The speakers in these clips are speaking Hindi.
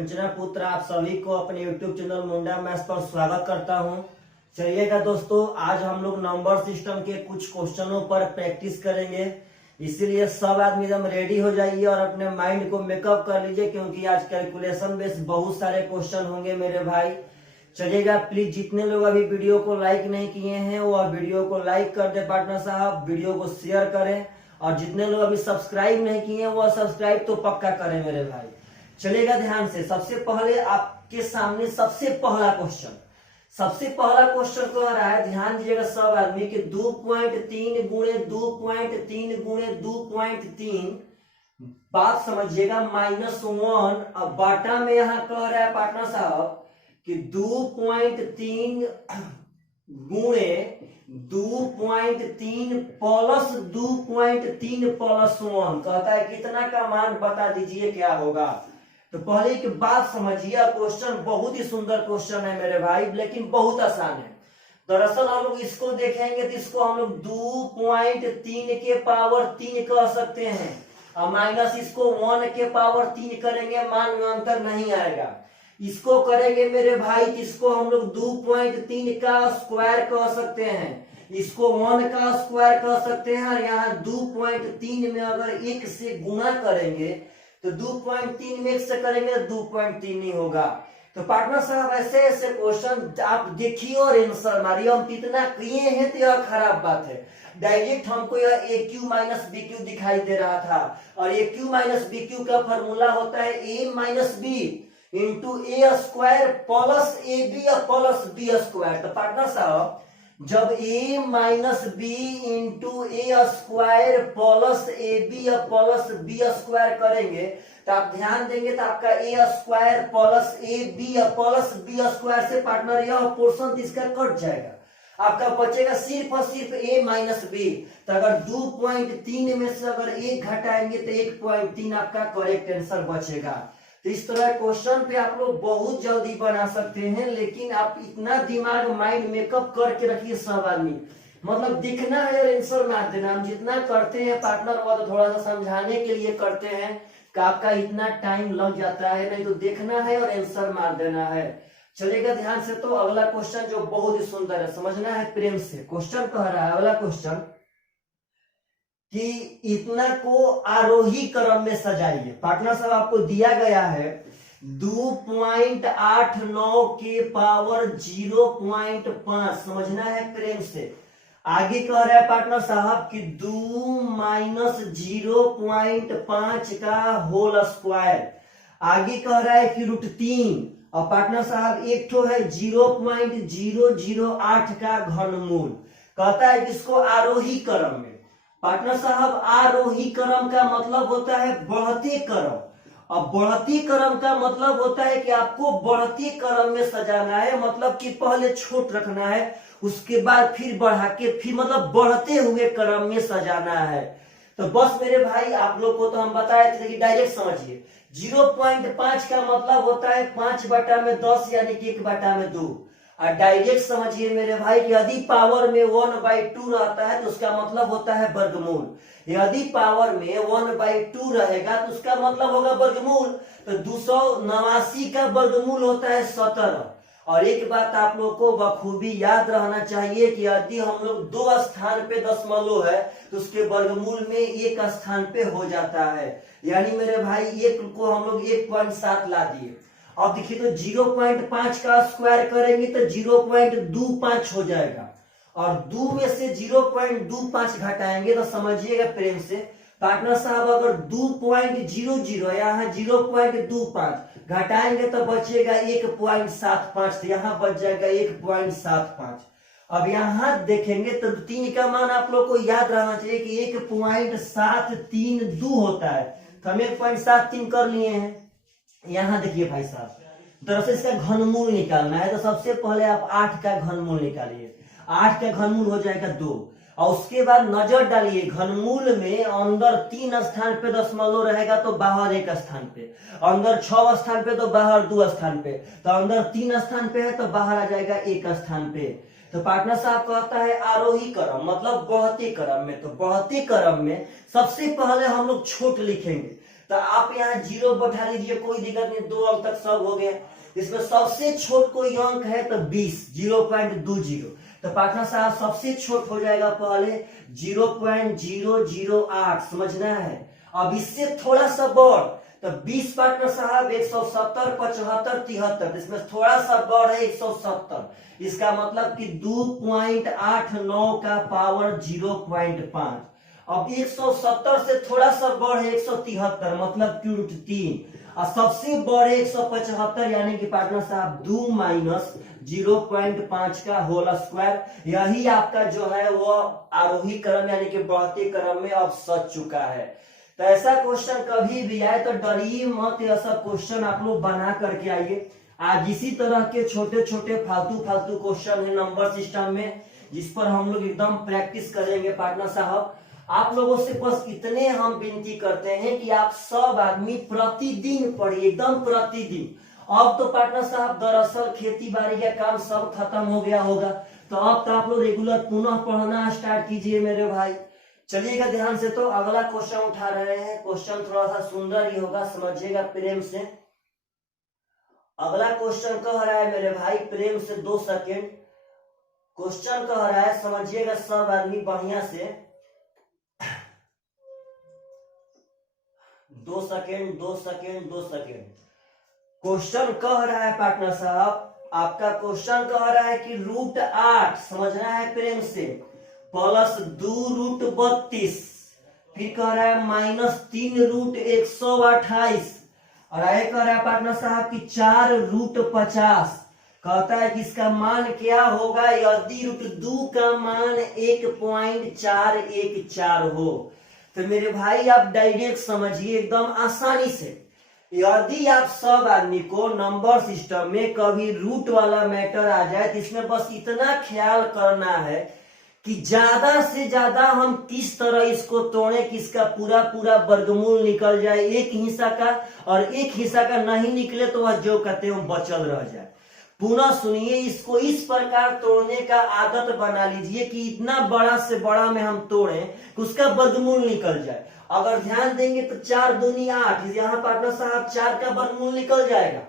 कंचना पुत्र आप सभी को अपने YouTube चैनल मुंडा मैथ्स पर स्वागत करता हूं। चलिएगा दोस्तों, आज हम लोग नंबर सिस्टम के कुछ क्वेश्चनों पर प्रैक्टिस करेंगे, इसीलिए सब आदमी एकदम रेडी हो जाइए और अपने माइंड को मेकअप कर लीजिए, क्योंकि आज कैलकुलेशन बेस्ड बहुत सारे क्वेश्चन होंगे मेरे भाई। चलिएगा, प्लीज जितने लोग अभी वीडियो को लाइक नहीं किए हैं वो वीडियो को लाइक कर दे पार्टनर साहब, वीडियो को शेयर करें, और जितने लोग अभी सब्सक्राइब नहीं किए हैं वो सब्सक्राइब तो पक्का करें मेरे भाई। चलेगा ध्यान से, सबसे पहले आपके सामने सबसे पहला क्वेश्चन तो आ रहा है, ध्यान दीजिएगा सब आदमी के 2.3 गुणे 2.3 गुणे 2.3 बात समझिएगा -1। अब बाटा में यहाँ कह रहा है पार्टनर साहब कि 2.3 गुणे 2.3 प्लस 2.3 प्लस 1 कहता है कितना का मान बता दीजिए क्या होगा। तो पहले एक बात समझिए, क्वेश्चन बहुत ही सुंदर क्वेश्चन है मेरे भाई, लेकिन बहुत आसान है। दरअसल हम लोग इसको देखेंगे तो इसको हम लोग 2.3 के पावर 3 कह सकते हैं, और माइनस इसको 1 के पावर 3 करेंगे, मान में अंतर नहीं आएगा। इसको करेंगे मेरे भाई, इसको हम लोग 2.3 का स्क्वायर कह सकते हैं, इसको 1 का स्क्वायर कह सकते हैं, और यहाँ 2.3 में अगर 1 से गुणा करेंगे तो 2.3 में 1 से करेंगे तो 2.3 ही होगा। तो पार्टनर साहब ऐसे ऐसे क्वेश्चन आप देखिए और आंसर मारिए। हम इतना किए हैं तो यह खराब बात है। डायरेक्ट हमको यह A cube minus B cube दिखाई दे रहा था, और A cube minus B cube का फॉर्मूला होता है A minus B into A square plus A B plus B square. तो पार्टनर साहब जब A minus B into A square plus A B plus B square करेंगे तो आप ध्यान देंगे तो आपका A square plus A B plus B square से पार्टनर यह पोर्शन इसका कट जाएगा, आपका बचेगा सिर्फ और सिर्फ ए माइनस बी। तो अगर 2.3 में से अगर 1 घटाएंगे तो 1.3 आपका करेक्ट आंसर बचेगा। तो इस तरह क्वेश्चन पे आप लोग बहुत जल्दी बना सकते हैं, लेकिन आप इतना दिमाग माइंड मेकअप करके रखिए सब आदमी, मतलब दिखना है और आंसर मार देना। हम जितना करते हैं पार्टनर वो तो थोड़ा सा समझाने के लिए करते हैं कि आपका इतना टाइम लग जाता है, नहीं तो देखना है और आंसर मार देना है। चलेगा ध्यान से। तो अगला क्वेश्चन जो बहुत ही सुंदर है, समझना है प्रेम से। क्वेश्चन कह रहा है अगला क्वेश्चन कि इतना को आरोही क्रम में सजाइए। पार्टनर साहब आपको दिया गया है 2.89 के पावर 0.5, समझना है प्रेम से। आगे कह रहा है पार्टनर साहब कि 2 माइनस 0.5 का होल स्क्वायर। आगे कह रहा है कि √3, और पार्टनर साहब एक तो है 0.008 का घनमूल। कहता है कि इसको आरोही क्रम में। पार्टनर साहब आरोही क्रम का मतलब होता है बढ़ते क्रम, और बढ़ती क्रम का मतलब होता है कि आपको बढ़ती क्रम में सजाना है, मतलब कि पहले छोट रखना है उसके बाद फिर बढ़ा के फिर मतलब बढ़ते हुए क्रम में सजाना है। तो बस मेरे भाई आप लोग को तो हम बताए थे कि डायरेक्ट समझिए। 0.5 का मतलब होता है 5/10 यानी कि 1/2, और डायरेक्ट समझिए मेरे भाई कि यदि पावर में 1/2 रहता है तो उसका मतलब होता है वर्गमूल। यदि पावर में 1/2 रहेगा तो उसका मतलब होगा वर्गमूल। तो 289 का वर्गमूल होता है 17। और एक बात आप लोग को बखूबी याद रहना चाहिए कि यदि हम लोग 2 स्थान पे दशमलव है तो उसके वर्गमूल में 1 स्थान पे हो जाता है, यानी मेरे भाई 1 को हम लोग 1.7 ला दिए। अब देखिए तो 0.5 का स्क्वायर करेंगे तो 0.25 हो जाएगा, और 2 में से 0.25 घटाएंगे तो समझिएगा प्रेम से पार्टनर साहब अगर 2.00 यहाँ 0.25 घटाएंगे तो बचेगा 1.75, तो यहाँ बच जाएगा 1.75। अब यहाँ देखेंगे तो 3 का मान आप लोग को याद रहना चाहिए कि 1.732 होता है, तो हम 1.73 कर लिए हैं। यहाँ देखिए भाई साहब, दरअसल इसका घनमूल निकालना है, तो सबसे पहले आप 8 का घनमूल निकालिए। 8 का घनमूल हो जाएगा 2, और उसके बाद नजर डालिए घनमूल में अंदर 3 स्थान पे दशमलव रहेगा तो बाहर 1 स्थान पे, अंदर 6 स्थान पे तो बाहर 2 स्थान पे, तो अंदर 3 स्थान पे है तो बाहर आ जाएगा 1 स्थान पे। तो पार्टनर साहब कहता है आरोही क्रम मतलब बढ़ते क्रम में। तो बढ़ते क्रम में सबसे पहले हम लोग छोट लिखेंगे, तो आप यहाँ 0 बैठा लीजिए, कोई दिक्कत नहीं, 2 अंक तक सब हो गया। इसमें सबसे छोट कोई अंक है तो 20, 0.20। तो पार्टनर साहब सबसे छोट हो जाएगा पहले 0.008, समझना है। अब इससे थोड़ा सा बढ़ तो 20 पार्टनर साहब 170, 75, 73, इसमें थोड़ा सा बढ़ है 170। इसका मतलब कि 2.89 का पावर 0.5। अब 170 से थोड़ा सा बढ़े 173, मतलब √3, और सबसे बड़े 175 यानी कि पार्टनर साहब 2 माइनस 0.5 का होल स्क्वायर। यही आपका जो है वो आरोही क्रम यानी कि बढ़ते क्रम में अब सच चुका है। तो ऐसा क्वेश्चन कभी भी आए तो डरिए मत, ऐसा क्वेश्चन आप लोग बना करके आइए। आज इसी तरह के छोटे छोटे फालतू क्वेश्चन है नंबर सिस्टम में, जिस पर हम लोग एकदम प्रैक्टिस करेंगे पार्टनर साहब। आप लोगों से बस इतने हम विनती करते हैं कि आप सब आदमी प्रतिदिन पढ़िए, एकदम प्रतिदिन। अब तो पार्टनर साहब दरअसल खेती बाड़ी का काम सब खत्म हो गया होगा, तो अब तो आप लोग रेगुलर पुनः पढ़ना स्टार्ट कीजिए मेरे भाई। चलिएगा ध्यान से, तो अगला क्वेश्चन उठा रहे हैं। क्वेश्चन थोड़ा सा सुंदर ही होगा, समझिएगा प्रेम से। अगला क्वेश्चन कह रहा है मेरे भाई, प्रेम से 2 सेकेंड। क्वेश्चन कह रहा है, समझिएगा सब आदमी बढ़िया से। 2 सेकेंड 2 सेकेंड 2 सेकेंड। क्वेश्चन कह रहा है पार्टनर साहब, आपका क्वेश्चन कह रहा है कि √8, समझना है प्रेम से, प्लस 2√32, फिर कह रहा है -3√128, और आगे कह रहा है पार्टनर साहब कि 4√50। कहता है कि इसका मान क्या होगा यदि √2 का मान 1.414 हो। तो मेरे भाई आप डायरेक्ट समझिए एकदम आसानी से। यदि आप सब आदमी को नंबर सिस्टम में कभी रूट वाला मैटर आ जाए तो इसमें बस इतना ख्याल करना है कि ज्यादा से ज्यादा हम किस तरह इसको तोड़े कि इसका पूरा पूरा वर्गमूल निकल जाए एक हिस्सा का, और एक हिस्सा का नहीं निकले तो वह जो कहते हैं बचल रह जाए। पुनः सुनिए, इसको इस प्रकार तोड़ने का आदत बना लीजिए कि इतना बड़ा से बड़ा में हम तोड़ें कि उसका वर्गमूल निकल जाए। अगर ध्यान देंगे तो 4 दूनी 8, यहाँ पार्टनर साहब 4 का वर्गमूल निकल जाएगा।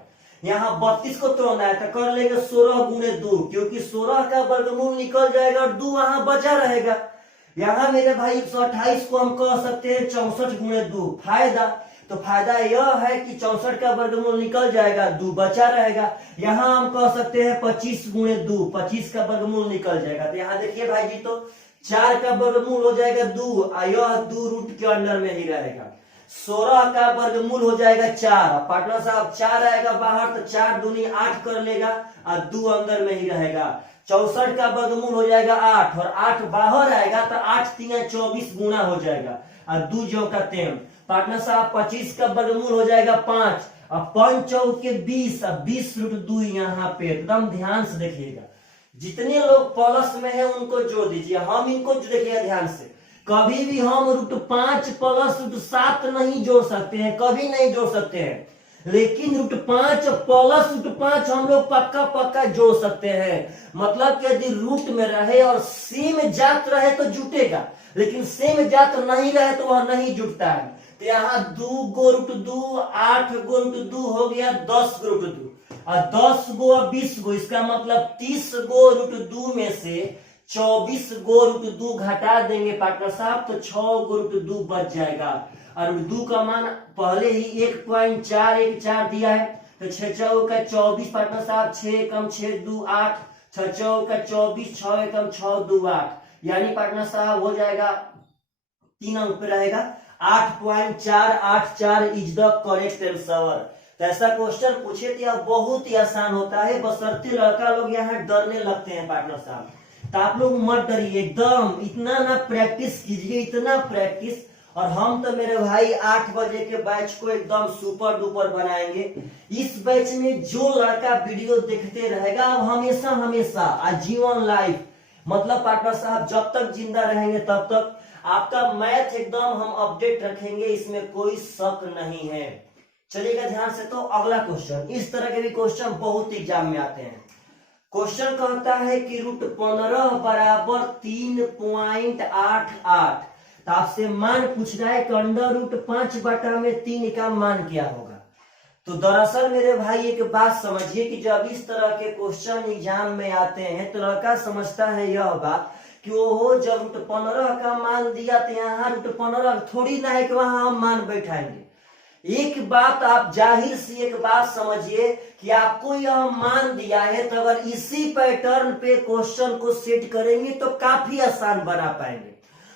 यहाँ 32 को तोड़ना है तो कर लेंगे 16 गुणे 2, क्योंकि 16 का वर्गमूल निकल जाएगा और 2 वहां बचा रहेगा। यहाँ मेरे भाई 128 को हम कह सकते हैं 64 गुणे 2। फायदा तो फायदा यह है कि 64 का वर्गमूल निकल जाएगा, 2 बचा रहेगा। यहाँ हम कह सकते हैं 25 गुणे 2, 25 का वर्गमूल निकल जाएगा। तो यहाँ देखिए भाई जी, तो 4 का वर्गमूल हो जाएगा 2, यह 2 रूट के अंदर में ही रहेगा। 16 का वर्गमूल हो जाएगा 4, पार्टनर साहब 4 आएगा बाहर तो 4 दूनी 8 कर लेगा और 2 अंदर में ही रहेगा। 64 का वर्गमूल हो जाएगा 8, और 8 बाहर आएगा तो 8 3 24 गुना हो जाएगा और 2 जो का 3। पार्टनर साहब 25 का वर्गमूल हो जाएगा 5, और 5 चौके 20, और 20√2 यहाँ पे एकदम ध्यान से देखिएगा। जितने लोग प्लस में है उनको जोड़ दीजिए, हम इनको देखिएगा ध्यान से। कभी भी हम √5 प्लस √7 नहीं जोड़ सकते हैं, कभी नहीं जोड़ सकते हैं, लेकिन √5 प्लस √5 हम लोग पक्का पक्का जोड़ सकते हैं। मतलब कि यदि रूट में रहे और सेम जात रहे तो जुटेगा, लेकिन सेम जात नहीं रहे तो वह नहीं जुटता है। तो यहाँ 2 गो √2, 8 गो √2 हो गया 10 गो √2, और 10 गो 20 गो, इसका मतलब 30 गो √2 में से 24 गो √2 घटा देंगे पार्टनर साहब तो 6 गो √2 बच जाएगा। और √2 का मान पहले ही 1.414 दिया है, तो 6 चौ का 24 पार्टनर साहब, 6 एकम 6 2 8, 6 चौ का 24, 6 एकम 6 2 8, यानी पार्टनर साहब हो जाएगा 3 अंक पे रहेगा 8.484 इज द करेक्ट आंसर। तो ऐसा क्वेश्चन पूछे तो यह बहुत ही आसान होता है, बशर्ते लड़का लोग यहाँ डरने लगते हैं पार्टनर साहब। तो आप लोग मत डरिए, एकदम इतना ना प्रैक्टिस कीजिए, इतना प्रैक्टिस। और हम तो मेरे भाई 8 बजे के बैच को एकदम सुपर डुपर बनाएंगे। इस बैच में जो लड़का वीडियो देखते रहेगा अब हमेशा हमेशा आजीवन लाइफ, मतलब पार्टनर साहब जब तक जिंदा रहेंगे तब तक आपका मैथ एकदम हम अपडेट रखेंगे, इसमें कोई शक नहीं है। चलिएगा ध्यान से, तो अगला क्वेश्चन, इस तरह के भी क्वेश्चन बहुत एग्जाम में आते हैं। क्वेश्चन कहता है कि √15 बराबर 3.88। तो आपसे मान पूछ रहा है कि √5/3 का मान क्या होगा। तो दरअसल मेरे भाई एक बात समझिए कि जब इस तरह के क्वेश्चन एग्जाम में आते हैं तो लड़का समझता है यह बात कि वो जब √15 का मान दिया तो यहाँ √15 थोड़ी ना है कि वहां हम मान बैठाएंगे। एक बात आप जाहिर सी एक बात समझिए कि आपको यह मान दिया है, तो अगर इसी पैटर्न पे क्वेश्चन को सेट करेंगे तो काफी आसान बना पाएंगे।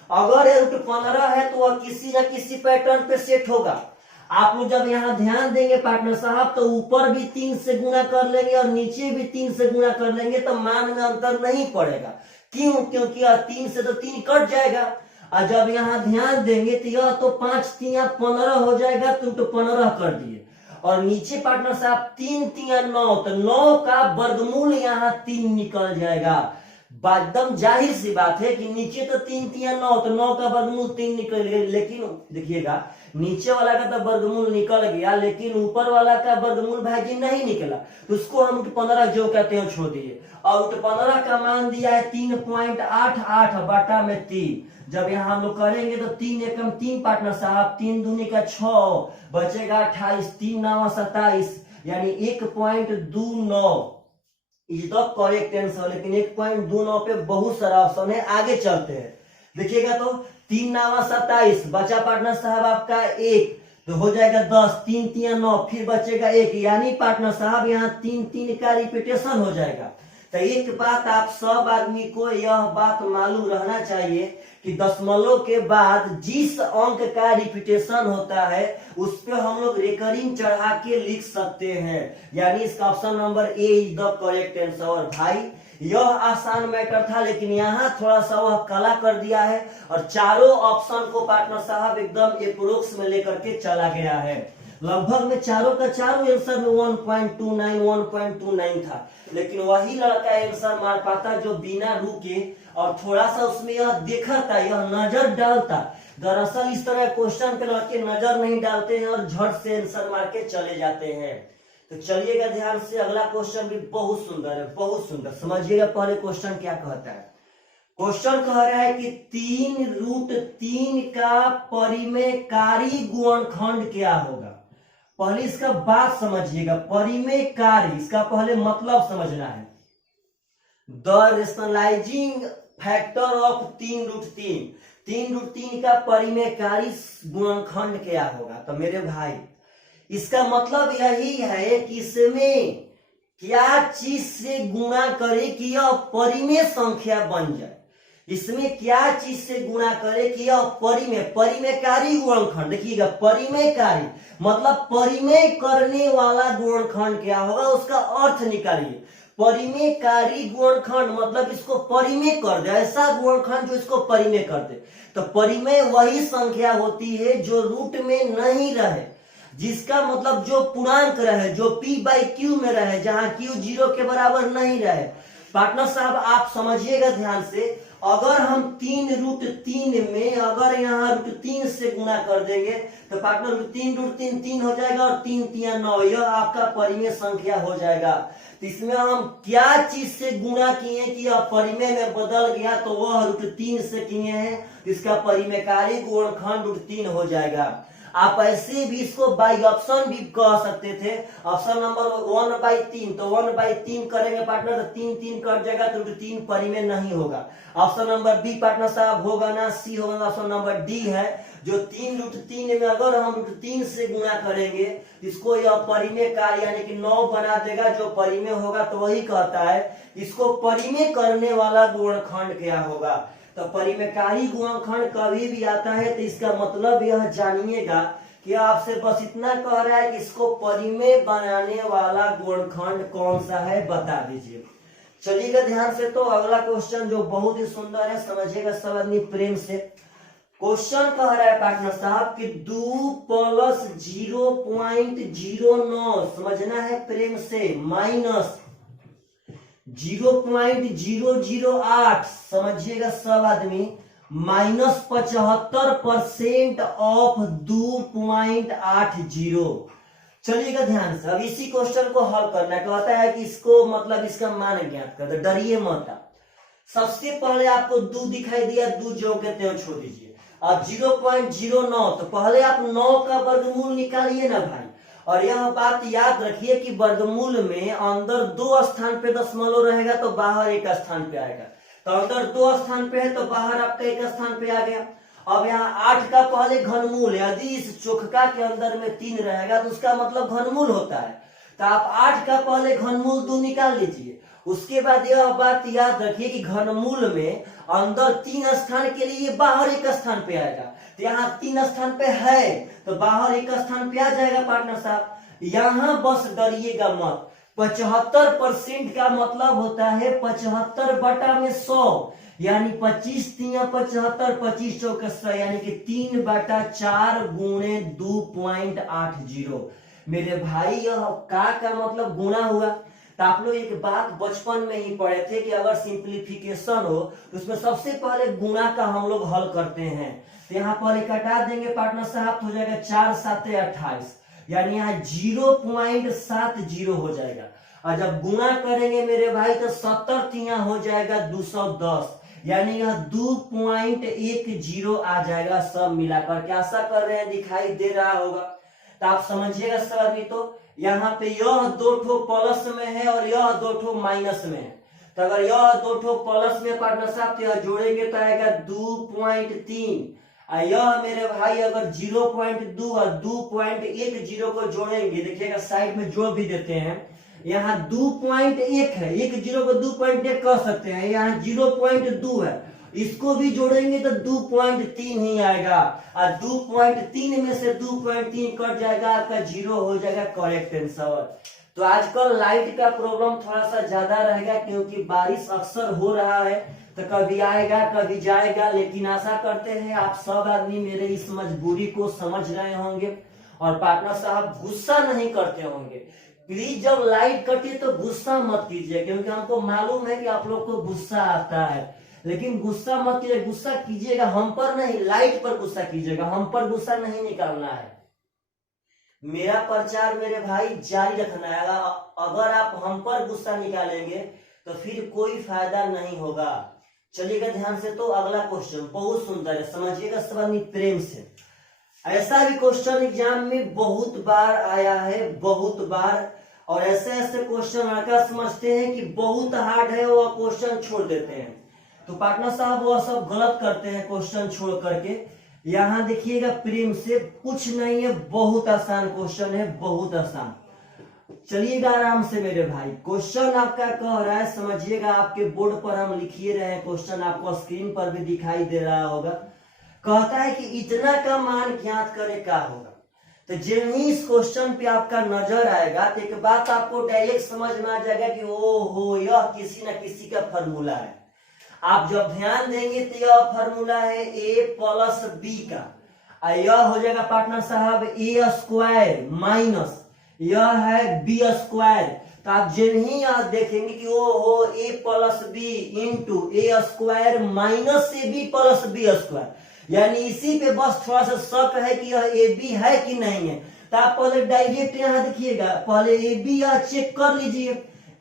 अगर √15 है तो वह किसी न किसी पैटर्न पे सेट होगा। आप लोग जब यहाँ ध्यान देंगे पार्टनर साहब तो ऊपर भी 3 से गुणा कर लेंगे और नीचे भी 3 से गुणा कर लेंगे तो मान में अंतर नहीं पड़ेगा। क्यों? क्योंकि 3 से तो 3 कट जाएगा। और जब यहाँ ध्यान देंगे तो यह तो 5 3 15 हो जाएगा, तो 15 कर दिए। और नीचे पार्टनर साहब 3 3 9, तो 9 का वर्गमूल यहाँ 3 निकल जाएगा। एकदम जाहिर सी बात है कि नीचे तो 3 3 9, तो 9 का वर्गमूल 3 निकल गया। लेकिन देखिएगा नीचे वाला का तो वर्गमूल निकल गया, लेकिन ऊपर वाला का वर्गमूल भाई जी नहीं निकला, तो उसको हम √15 जो कहते हैं छोड़ दिए। और √15 का मान दिया है 3.88/3। जब यहाँ हम लोग करेंगे तो 3 एकम 3 पार्टनर साहब, 3 दूनी का 6 बचेगा 28, 3 9 27, यानी 1.29 इज द करेक्ट आंसर। लेकिन 1.29 पे बहुत सारा ऑप्शन है, आगे चलते हैं। देखिएगा तो 3 9 27 बचा पार्टनर साहब आपका 1, तो हो जाएगा 10, 3 3 9, फिर बचेगा 1, यानी पार्टनर साहब यहाँ 3 3 का रिपीटेशन हो जाएगा। तो एक बात आप सब आदमी को यह बात मालूम रहना चाहिए कि दशमलव के बाद जिस अंक का रिपीटेशन होता है उस पे हम लोग रेकरिंग चढ़ा के लिख सकते हैं, यानी इसका option number A is the correct answer. और भाई यह आसान मैटर था, लेकिन यहाँ थोड़ा सा वह कला कर दिया है और चारों ऑप्शन को पार्टनर साहब एकदम एप्रोक्स में लेकर के चला गया है। लगभग में चारों का चारों आंसर में 1.29 था, लेकिन वही लड़का आंसर मार पाता जो बिना रुके और थोड़ा सा उसमें यह देखा था, यह नजर डालता। दरअसल इस तरह क्वेश्चन पे लड़के नजर नहीं डालते हैं और झट से आंसर मार के चले जाते हैं। तो चलिएगा ध्यान से, अगला क्वेश्चन भी बहुत सुंदर है, बहुत सुंदर। समझिएगा पहले क्वेश्चन क्या कहता है। क्वेश्चन कह रहा है कि 3√3 का परिमेयकारी गुणनखंड क्या होगा। पहले इसका बात समझिएगा, परिमेयकारी इसका पहले मतलब समझना है। द रेशनलाइजिंग फैक्टर ऑफ 3√3, 3√3 का परिमेयकारी गुणनखंड क्या होगा। तो मेरे भाई इसका मतलब यही है कि इसमें क्या चीज से गुणा करे कि यह परिमेय संख्या बन जाए। इसमें क्या चीज से गुणा करे कि यह परिमेयकारी गुणनखंड। देखिएगा परिमेयकारी मतलब परिमेय करने वाला गुणनखंड क्या होगा, उसका अर्थ निकालिए। परिमेयकारी गुणनखंड मतलब इसको परिमेय कर दे, ऐसा गुणनखंड जो इसको परिमेय कर दे। तो परिमेय वही संख्या होती है जो रूट में नहीं रहे, जिसका मतलब जो पूर्णांक रहे, जो p/q में रहे, जहां q 0 के बराबर नहीं रहे। पार्टनर साहब आप समझिएगा ध्यान से, अगर हम 3√3 में अगर यहाँ √3 से गुणा कर देंगे तो पार्टनर 3√3 3 हो जाएगा और 3 3 9, यह आपका परिमेय संख्या हो जाएगा। तो इसमें हम क्या चीज से गुणा किए कि यह परिमेय में बदल गया, तो वह √3 से किए हैं, इसका परिमेयकारी गुणनखंड √3 हो जाएगा। आप ऐसे भी इसको बाई ऑप्शन भी कह सकते थे। ऑप्शन नंबर 1/3, तो 1/3 करेंगे पार्टनर, तो 3 3 कट जाएगा, तो 3 परिमेय नहीं होगा। ऑप्शन नंबर बी पार्टनर साहब होगा ना, सी होगा। ऑप्शन नंबर डी है जो 3√3 में अगर हम √3 से गुणा करेंगे इसको यह परिमेय कार्य यानी कि 9 बना देगा, जो परिमेय होगा। तो वही कहता है इसको परिमेय करने वाला गुणनखंड क्या होगा। तो परिमेयकारी गुणनखंड कभी भी आता है तो इसका मतलब यह जानिएगा कि आपसे बस इतना कह रहा है कि इसको परिमेय बनाने वाला गुणनखंड कौन सा है, बता दीजिए। चलिएगा ध्यान से, तो अगला क्वेश्चन जो बहुत ही सुंदर है, समझिएगा सब आदमी प्रेम से। क्वेश्चन कह रहा है पार्टनर साहब कि 2 + 0.09 समझना है प्रेम से, माइनस 0.008 समझिएगा सब आदमी, -75% ऑफ 2.80। चलिएगा ध्यान से, अब इसी क्वेश्चन को हल करना है। कहता है कि इसको मतलब इसका मान ज्ञात कर दो, डरिए मत। सबसे पहले आपको 2 दिखाई दिया, 2 जो कहते हो छोड़ दीजिए। अब 0.09, तो पहले आप 9 का वर्गमूल निकालिए ना भाई। और यह बात याद रखिए कि वर्गमूल में अंदर 2 स्थान पे दशमलव रहेगा तो बाहर 1 स्थान पे आएगा। तो अंदर 2 स्थान पे है तो बाहर आपका 1 स्थान पे आ गया। अब यहाँ 8 का पहले घनमूल, यदि इस चोखका के अंदर में 3 रहेगा तो उसका मतलब घनमूल होता है। तो आप 8 का पहले घनमूल 2 निकाल लीजिए। उसके बाद यह बात याद रखिए कि घनमूल में अंदर 3 स्थान के लिए बाहर 1 स्थान पे आएगा। तो यहाँ 3 स्थान पे है तो बाहर 1 स्थान पे आ जाएगा पार्टनर साहब। यहाँ बस डरिएगा मत। 75% का मतलब होता है 75 बटा में 100, यानी 25 तिया 75, 25 चौके 100, यानी कि 3 बटा 4 गुणे 2.80। मेरे भाई यह का मतलब गुणा हुआ। तो आप लोग एक बात बचपन में ही पढ़े थे कि अगर सिंप्लीफिकेशन हो तो उसमें सबसे पहले गुणा का हम लोग हल करते हैं। तो यहाँ पहले कटा देंगे पार्टनर साहब, तो हो जाएगा 4 7 28, यानी यहाँ 0.70 हो जाएगा। और जब गुणा करेंगे मेरे भाई तो 70 तिया हो जाएगा 210, यानी यह 2.10 आ जाएगा सब मिलाकर के। आशा कर रहे हैं दिखाई दे रहा होगा। तो आप समझिएगा सब अभी। तो यहाँ पे यह 2 ठो प्लस में है और यह 2 ठो माइनस में है। तो अगर यह 2 ठो प्लस में पार्टनर साहब तो यह जोड़ेंगे तो आएगा 2.3। यह मेरे भाई अगर 0.2 और 2.10 को जोड़ेंगे, देखिएगा साइड में जोड़ भी देते हैं। यहाँ 2.1 है, 1 0 को 2.1 कह सकते हैं। यहाँ 0.2 है, इसको भी जोड़ेंगे तो 2.3 ही आएगा। और 2.3 में से 2.3 कट जाएगा, आपका 0 हो जाएगा करेक्ट आंसर। तो आजकल लाइट का प्रॉब्लम थोड़ा सा ज्यादा रहेगा क्योंकि बारिश अक्सर हो रहा है, तो कभी आएगा कभी जाएगा। लेकिन आशा करते हैं आप सब आदमी मेरे इस मजबूरी को समझ रहे होंगे और पार्टनर साहब गुस्सा नहीं करते होंगे। प्लीज जब लाइट कटे तो गुस्सा मत कीजिए, क्योंकि हमको मालूम है कि आप लोग को गुस्सा आता है। लेकिन गुस्सा मत कीजिए, गुस्सा कीजिएगा हम पर नहीं, लाइट पर गुस्सा कीजिएगा, हम पर गुस्सा नहीं निकालना है। मेरा प्रचार मेरे भाई जारी रखना है। अगर आप हम पर गुस्सा निकालेंगे तो फिर कोई फायदा नहीं होगा। चलिएगा ध्यान से। तो अगला क्वेश्चन बहुत सुंदर है, समझिएगा सब आदमी प्रेम से। ऐसा भी क्वेश्चन एग्जाम में बहुत बार आया है, बहुत बार। और ऐसे ऐसे क्वेश्चन लड़का समझते हैं कि बहुत हार्ड है, वो क्वेश्चन छोड़ देते हैं। तो पार्टनर साहब वो सब गलत करते हैं क्वेश्चन छोड़ करके। यहाँ देखिएगा प्रेम से, कुछ नहीं है, बहुत आसान क्वेश्चन है, बहुत आसान। चलिएगा आराम से मेरे भाई। क्वेश्चन आपका कह रहा है, समझिएगा, आपके बोर्ड पर हम लिखिए रहे हैं क्वेश्चन, आपको स्क्रीन पर भी दिखाई दे रहा होगा। कहता है कि इतना का मान ज्ञात करे क्या होगा। तो जब ही इस क्वेश्चन पे आपका नजर आएगा तो एक बात आपको डायरेक्ट समझ में आ जाएगा कि ओहो यह किसी न किसी का फॉर्मूला है। आप जब ध्यान देंगे तो यह फॉर्मूला है a प्लस बी का। यह हो जाएगा पार्टनर साहब a स्क्वायर माइनस यह है बी स्क्वायर। तो आप जब ही यह देखेंगे कि ओहो a plus B into A square minus A B plus B square, यानी इसी पे बस थोड़ा सा शक है कि यह ए बी है कि नहीं है। तो आप पहले डायरेक्ट यहाँ देखिएगा, पहले ए बी यह चेक कर लीजिए।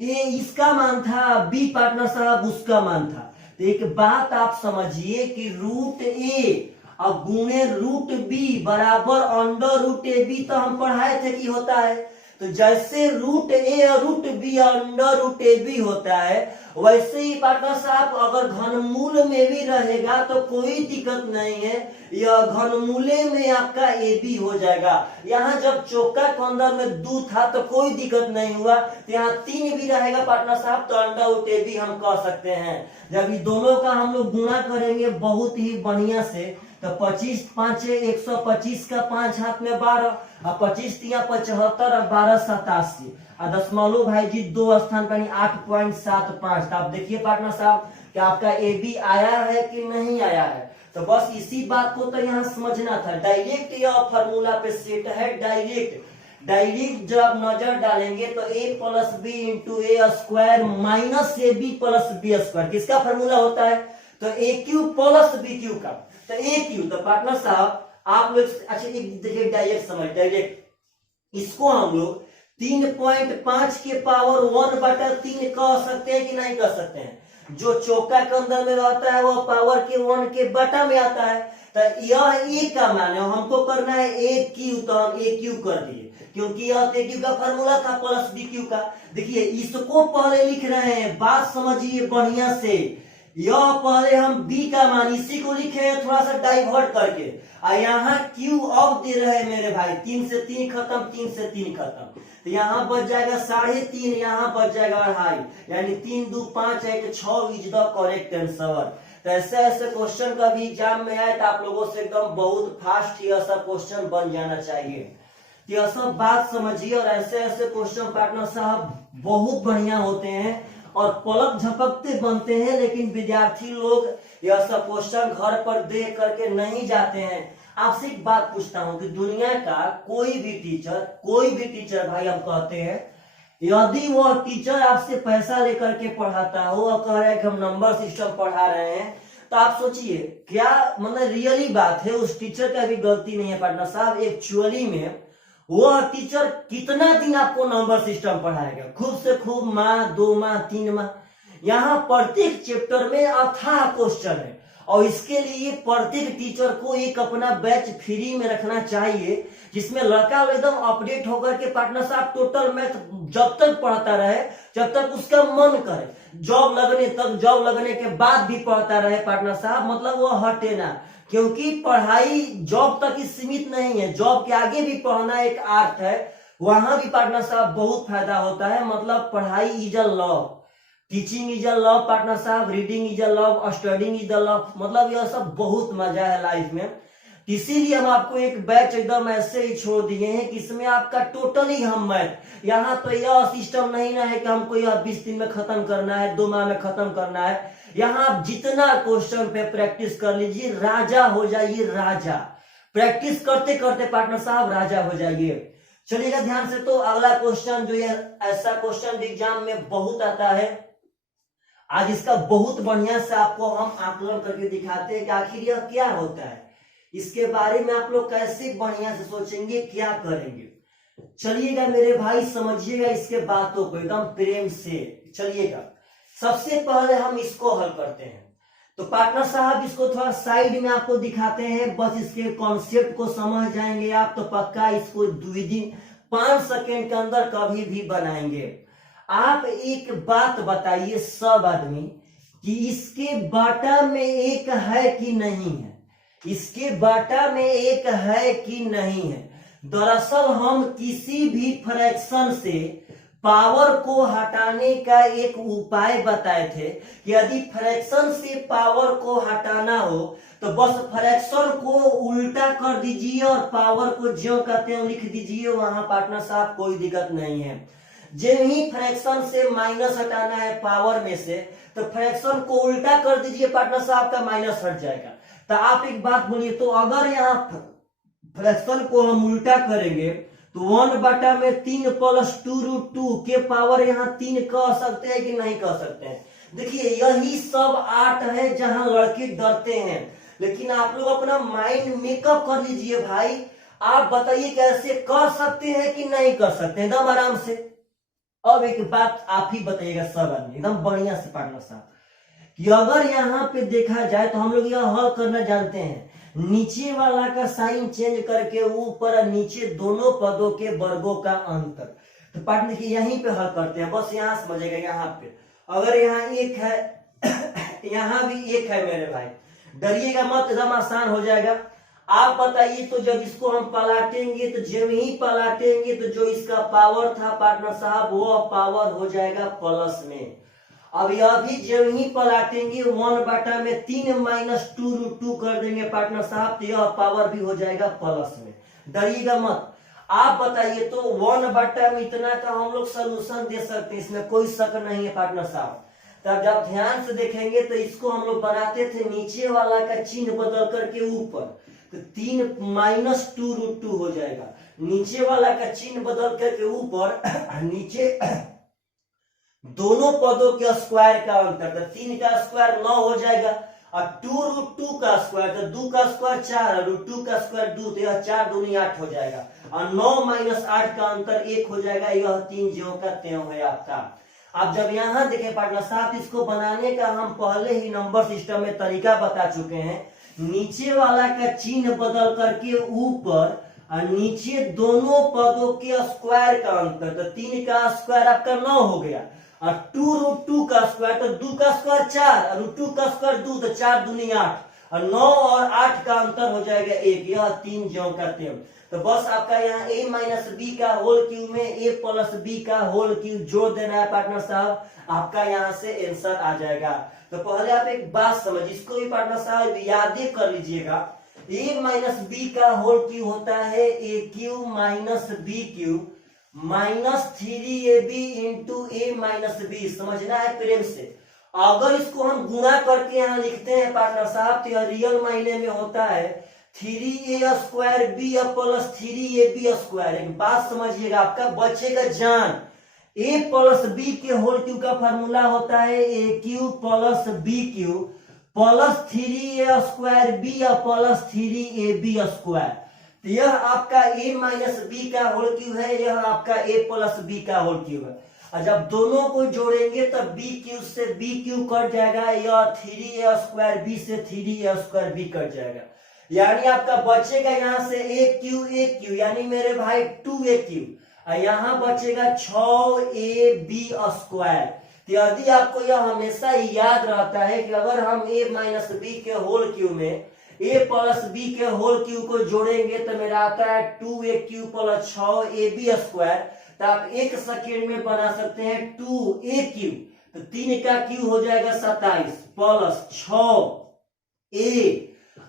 ए इसका मान था, बी पार्टनर साहब उसका मान था। तो एक बात आप समझिए कि रूट ए और गुणे रूट बी बराबर अंडर रूट ए बी, तो हम पढ़ाए थे कि होता है। तो जैसे रूट ए और root B under root A B होता है, वैसे ही पार्टनर साहब अगर घनमूल में भी रहेगा तो कोई दिक्कत नहीं है, यह घनमूले में आपका ए बी हो जाएगा। यहाँ जब चौका के अंदर में 2 था तो कोई दिक्कत नहीं हुआ, तो यहाँ 3 भी रहेगा पार्टनर साहब, तो अंडर रूट ए बी हम कह सकते हैं। जब ये दोनों का हम लोग गुणा करेंगे बहुत ही बढ़िया से, तो 25 5 125 का 5 हाथ में 12 और 25 तिया 75 और 12 87 और दशमलव भाई जी 2 स्थान पर 8.75। तो आप देखिए पार्टनर साहब कि आपका ए बी आया है कि नहीं आया है। तो बस इसी बात को तो यहाँ समझना था। डायरेक्ट यह फॉर्मूला पे सेट है, डायरेक्ट जब आप नजर डालेंगे तो a plus B into A square minus A B plus B square किसका फॉर्मूला होता है, तो A cube plus B cube का। तो ए क्यू, तो पार्टनर साहब आप लोग अच्छा एक देखिए डायरेक्ट समझ, डायरेक्ट इसको हम लोग 3.5 के पावर 1/3 कह सकते हैं कि नहीं कह सकते हैं। जो चौका के अंदर में रहता है वो पावर के 1 के बटा में आता है। तो यह ए का मान है, हमको करना है ए क्यू, तो हम ए क्यू कर दिए, क्योंकि यह ए क्यू का फॉर्मूला था प्लस बी क्यू का। देखिए इसको पहले लिख रहे हैं, बात समझिए बढ़िया से। यह पहले हम बी का मान इसी को लिखे हैं थोड़ा सा डाइवर्ट करके, और यहाँ क्यू अब दे रहे हैं मेरे भाई, 3 से 3 खत्म, 3 से 3 खत्म, तो यहाँ बच जाएगा 3.5, यहाँ बच जाएगा 2.5, यानी 3 2 5 1 6 इज द करेक्ट आंसर। तो ऐसे ऐसे क्वेश्चन कभी एग्जाम में आए तो आप लोगों से एकदम बहुत फास्ट यह सब क्वेश्चन बन जाना चाहिए। यह सब बात समझिए, और ऐसे ऐसे क्वेश्चन पार्टनर साहब बहुत बढ़िया होते हैं और पलक झपकते बनते हैं, लेकिन विद्यार्थी लोग यह सब क्वेश्चन घर पर देख करके नहीं जाते हैं। आपसे एक बात पूछता हूं कि दुनिया का कोई भी टीचर भाई हम कहते हैं, यदि वह टीचर आपसे पैसा लेकर के पढ़ाता हो और कह रहा है कि हम नंबर सिस्टम पढ़ा रहे हैं, तो आप सोचिए क्या मतलब रियली बात है, उस टीचर का भी गलती नहीं है पार्टनर साहब। एक्चुअली में वह टीचर कितना दिन आपको नंबर सिस्टम पढ़ाएगा, खूब से खूब माह 2 माह 3 माह। यहाँ प्रत्येक चैप्टर में अथाह क्वेश्चन है, और इसके लिए प्रत्येक टीचर को एक अपना बैच फ्री में रखना चाहिए, जिसमें लड़का एकदम अपडेट होकर के पार्टनर साहब टोटल मैथ जब तक पढ़ता रहे जब तक उसका मन करे, जॉब लगने तक, जॉब लगने के बाद भी पढ़ता रहे पार्टनर साहब, मतलब वो हटे ना। क्योंकि पढ़ाई जॉब तक ही सीमित नहीं है, जॉब के आगे भी पढ़ना एक आर्ट है, वहां भी पार्टनर साहब बहुत फायदा होता है। मतलब पढ़ाई is a love, teaching is a love partner साहब, reading is a love, studying is a love, मतलब यह सब बहुत मजा है लाइफ में। इसीलिए हम आपको एक बैच एकदम ऐसे ही छोड़ दिए हैं कि इसमें आपका टोटली हम मैथ, यहाँ तो यह सिस्टम नहीं ना है कि हमको यह 20 दिन में खत्म करना है, 2 माह में खत्म करना है। यहाँ आप जितना क्वेश्चन पे प्रैक्टिस कर लीजिए, राजा हो जाइए, राजा। प्रैक्टिस करते करते पार्टनर साहब राजा हो जाइए। चलिएगा ध्यान से, तो अगला क्वेश्चन जो है, ऐसा क्वेश्चन एग्जाम में बहुत आता है, आज इसका बहुत बढ़िया से आपको हम आकलन करके दिखाते हैं कि आखिर यह क्या होता है, इसके बारे में आप लोग कैसे बढ़िया से सोचेंगे, क्या करेंगे। चलिएगा मेरे भाई, समझिएगा इसके बातों को एकदम प्रेम से। चलिएगा सबसे पहले हम इसको हल करते हैं, तो पार्टनर साहब इसको थोड़ा साइड में आपको दिखाते हैं, बस इसके कॉन्सेप्ट को समझ जाएंगे आप तो पक्का इसको 2 दिन 5 सेकेंड के अंदर कभी भी बनाएंगे। आप एक बात बताइए सब आदमी कि इसके बाटा में एक है कि नहीं है, इसके बाटा में एक है कि नहीं है। दरअसल हम किसी भी फ्रैक्शन से पावर को हटाने का एक उपाय बताए थे कि यदि फ्रैक्शन से पावर को हटाना हो तो बस फ्रैक्शन को उल्टा कर दीजिए और पावर को ज्यों कहते हैं लिख दीजिए, वहां पार्टनर साहब कोई दिक्कत नहीं है। जब ही फ्रैक्शन से माइनस हटाना है पावर में से, तो फ्रैक्शन को उल्टा कर दीजिए पार्टनर साहब का माइनस हट जाएगा। तो आप एक बात बोलिए, तो अगर यहाँ फ्रैक्शन को हम उल्टा करेंगे तो 1/3 + 2√2 के पावर यहाँ 3 कह सकते हैं कि नहीं कह सकते हैं। देखिए यही सब आर्ट है जहां लड़के डरते हैं, लेकिन आप लोग अपना माइंड मेकअप कर लीजिए भाई। आप बताइए कैसे कर सकते हैं कि नहीं कर सकते हैं, एकदम आराम से। अब एक बात आप ही बताइएगा सब आदमी एकदम बढ़िया से पार्टनर साहब, कि अगर यहाँ पे देखा जाए तो हम लोग यह हल करना जानते हैं, नीचे वाला का साइन चेंज करके ऊपर और नीचे दोनों पदों के वर्गों का अंतर। तो पार्टनर देखिए यहीं पे हल करते हैं, बस यहाँ समझेगा। यहाँ पे अगर यहाँ 1 है यहाँ भी 1 है मेरे भाई, डरिएगा मत, एकदम आसान हो जाएगा। आप बताइए, तो जब इसको हम पलटेंगे तो जब ही पलटेंगे तो जो इसका पावर था पार्टनर साहब वो पावर हो जाएगा प्लस में। अब यह भी जब ही पलटेंगे 1/3 - 2√2 कर देंगे पार्टनर साहब, तो यह पावर भी हो जाएगा प्लस में। डरिएगा मत। आप बताइए, तो 1 में इतना का हम लोग सोल्यूशन दे सकते हैं, इसमें कोई शक नहीं है पार्टनर साहब। तब जब ध्यान से देखेंगे तो इसको हम लोग बनाते थे नीचे वाला का चिन्ह बदल करके ऊपर, तो 3 - 2√2 हो जाएगा। नीचे वाला का चिन्ह बदल करके ऊपर, नीचे दोनों पदों के स्क्वायर का अंतर, तो 3 का स्क्वायर 9 हो जाएगा, और 2√2 का स्क्वायर, तो 2 का स्क्वायर 4 और √2 का स्क्वायर 2, तो यह 4 दूनी 8 हो जाएगा, और 9 - 8 का अंतर 1 हो जाएगा। यह 3 ज्यों का त्यों है आपका। अब जब यहाँ देखें पार्टनर साहब, इसको बनाने का हम पहले ही नंबर सिस्टम में तरीका बता चुके हैं नीचे वाला का चिन्ह बदल करके ऊपर और नीचे दोनों पदों के स्क्वायर का अंतर, तो 3 का स्क्वायर आपका 9 हो गया और 2√2 का स्क्वायर, तो 2 का स्क्वायर 4 और √2 का स्क्वायर 2, तो 4 दूनी 8 और 9 और 8 का अंतर हो जाएगा 1। यह 3 ज्यों का त्यों। तो बस आपका यहाँ a माइनस बी का होल क्यूब में a प्लस बी का होल क्यूब जोड़ देना है पार्टनर साहब, आपका यहाँ से आंसर आ जाएगा। तो पहले आप एक बात समझ, इसको भी पार्टनर साहब याद कर लीजिएगा, a माइनस बी का होल क्यूब होता है a cube minus B cube minus 3ab into A minus B. समझना है प्रेम से। अगर इसको हम गुणा करके यहाँ लिखते हैं पार्टनर साहब, तो यह रियल मायने में होता है 3a square B plus 3ab square. एक बात समझिएगा, आपका बचेगा जान, a प्लस बी के होल क्यूब का फॉर्मूला होता है a cube plus B cube plus 3a square B plus 3ab square. तो यह आपका a माइनस बी का होल क्यूब है, यह आपका a प्लस बी का होल क्यूब है। और जब दोनों को जोड़ेंगे तो बी क्यूब से बी क्यूब कट जाएगा, यह 3a स्क्वायर बी से 3a स्क्वायर बी कट जाएगा, यानी आपका बचेगा यहाँ से a क्यूब यानी मेरे भाई 2a क्यूब और यहाँ बचेगा 6ab स्क्वायर। तो यदि आपको यह हमेशा याद रहता है कि अगर हम a माइनस बी के होल क्यूब में a प्लस बी के होल क्यूब को जोड़ेंगे तो मेरा आता है 2a cube plus 6ab square. तो आप 1 सेकेंड में बना सकते हैं 2a क्यूब, तो 3 का क्यूब हो जाएगा 27 प्लस 6a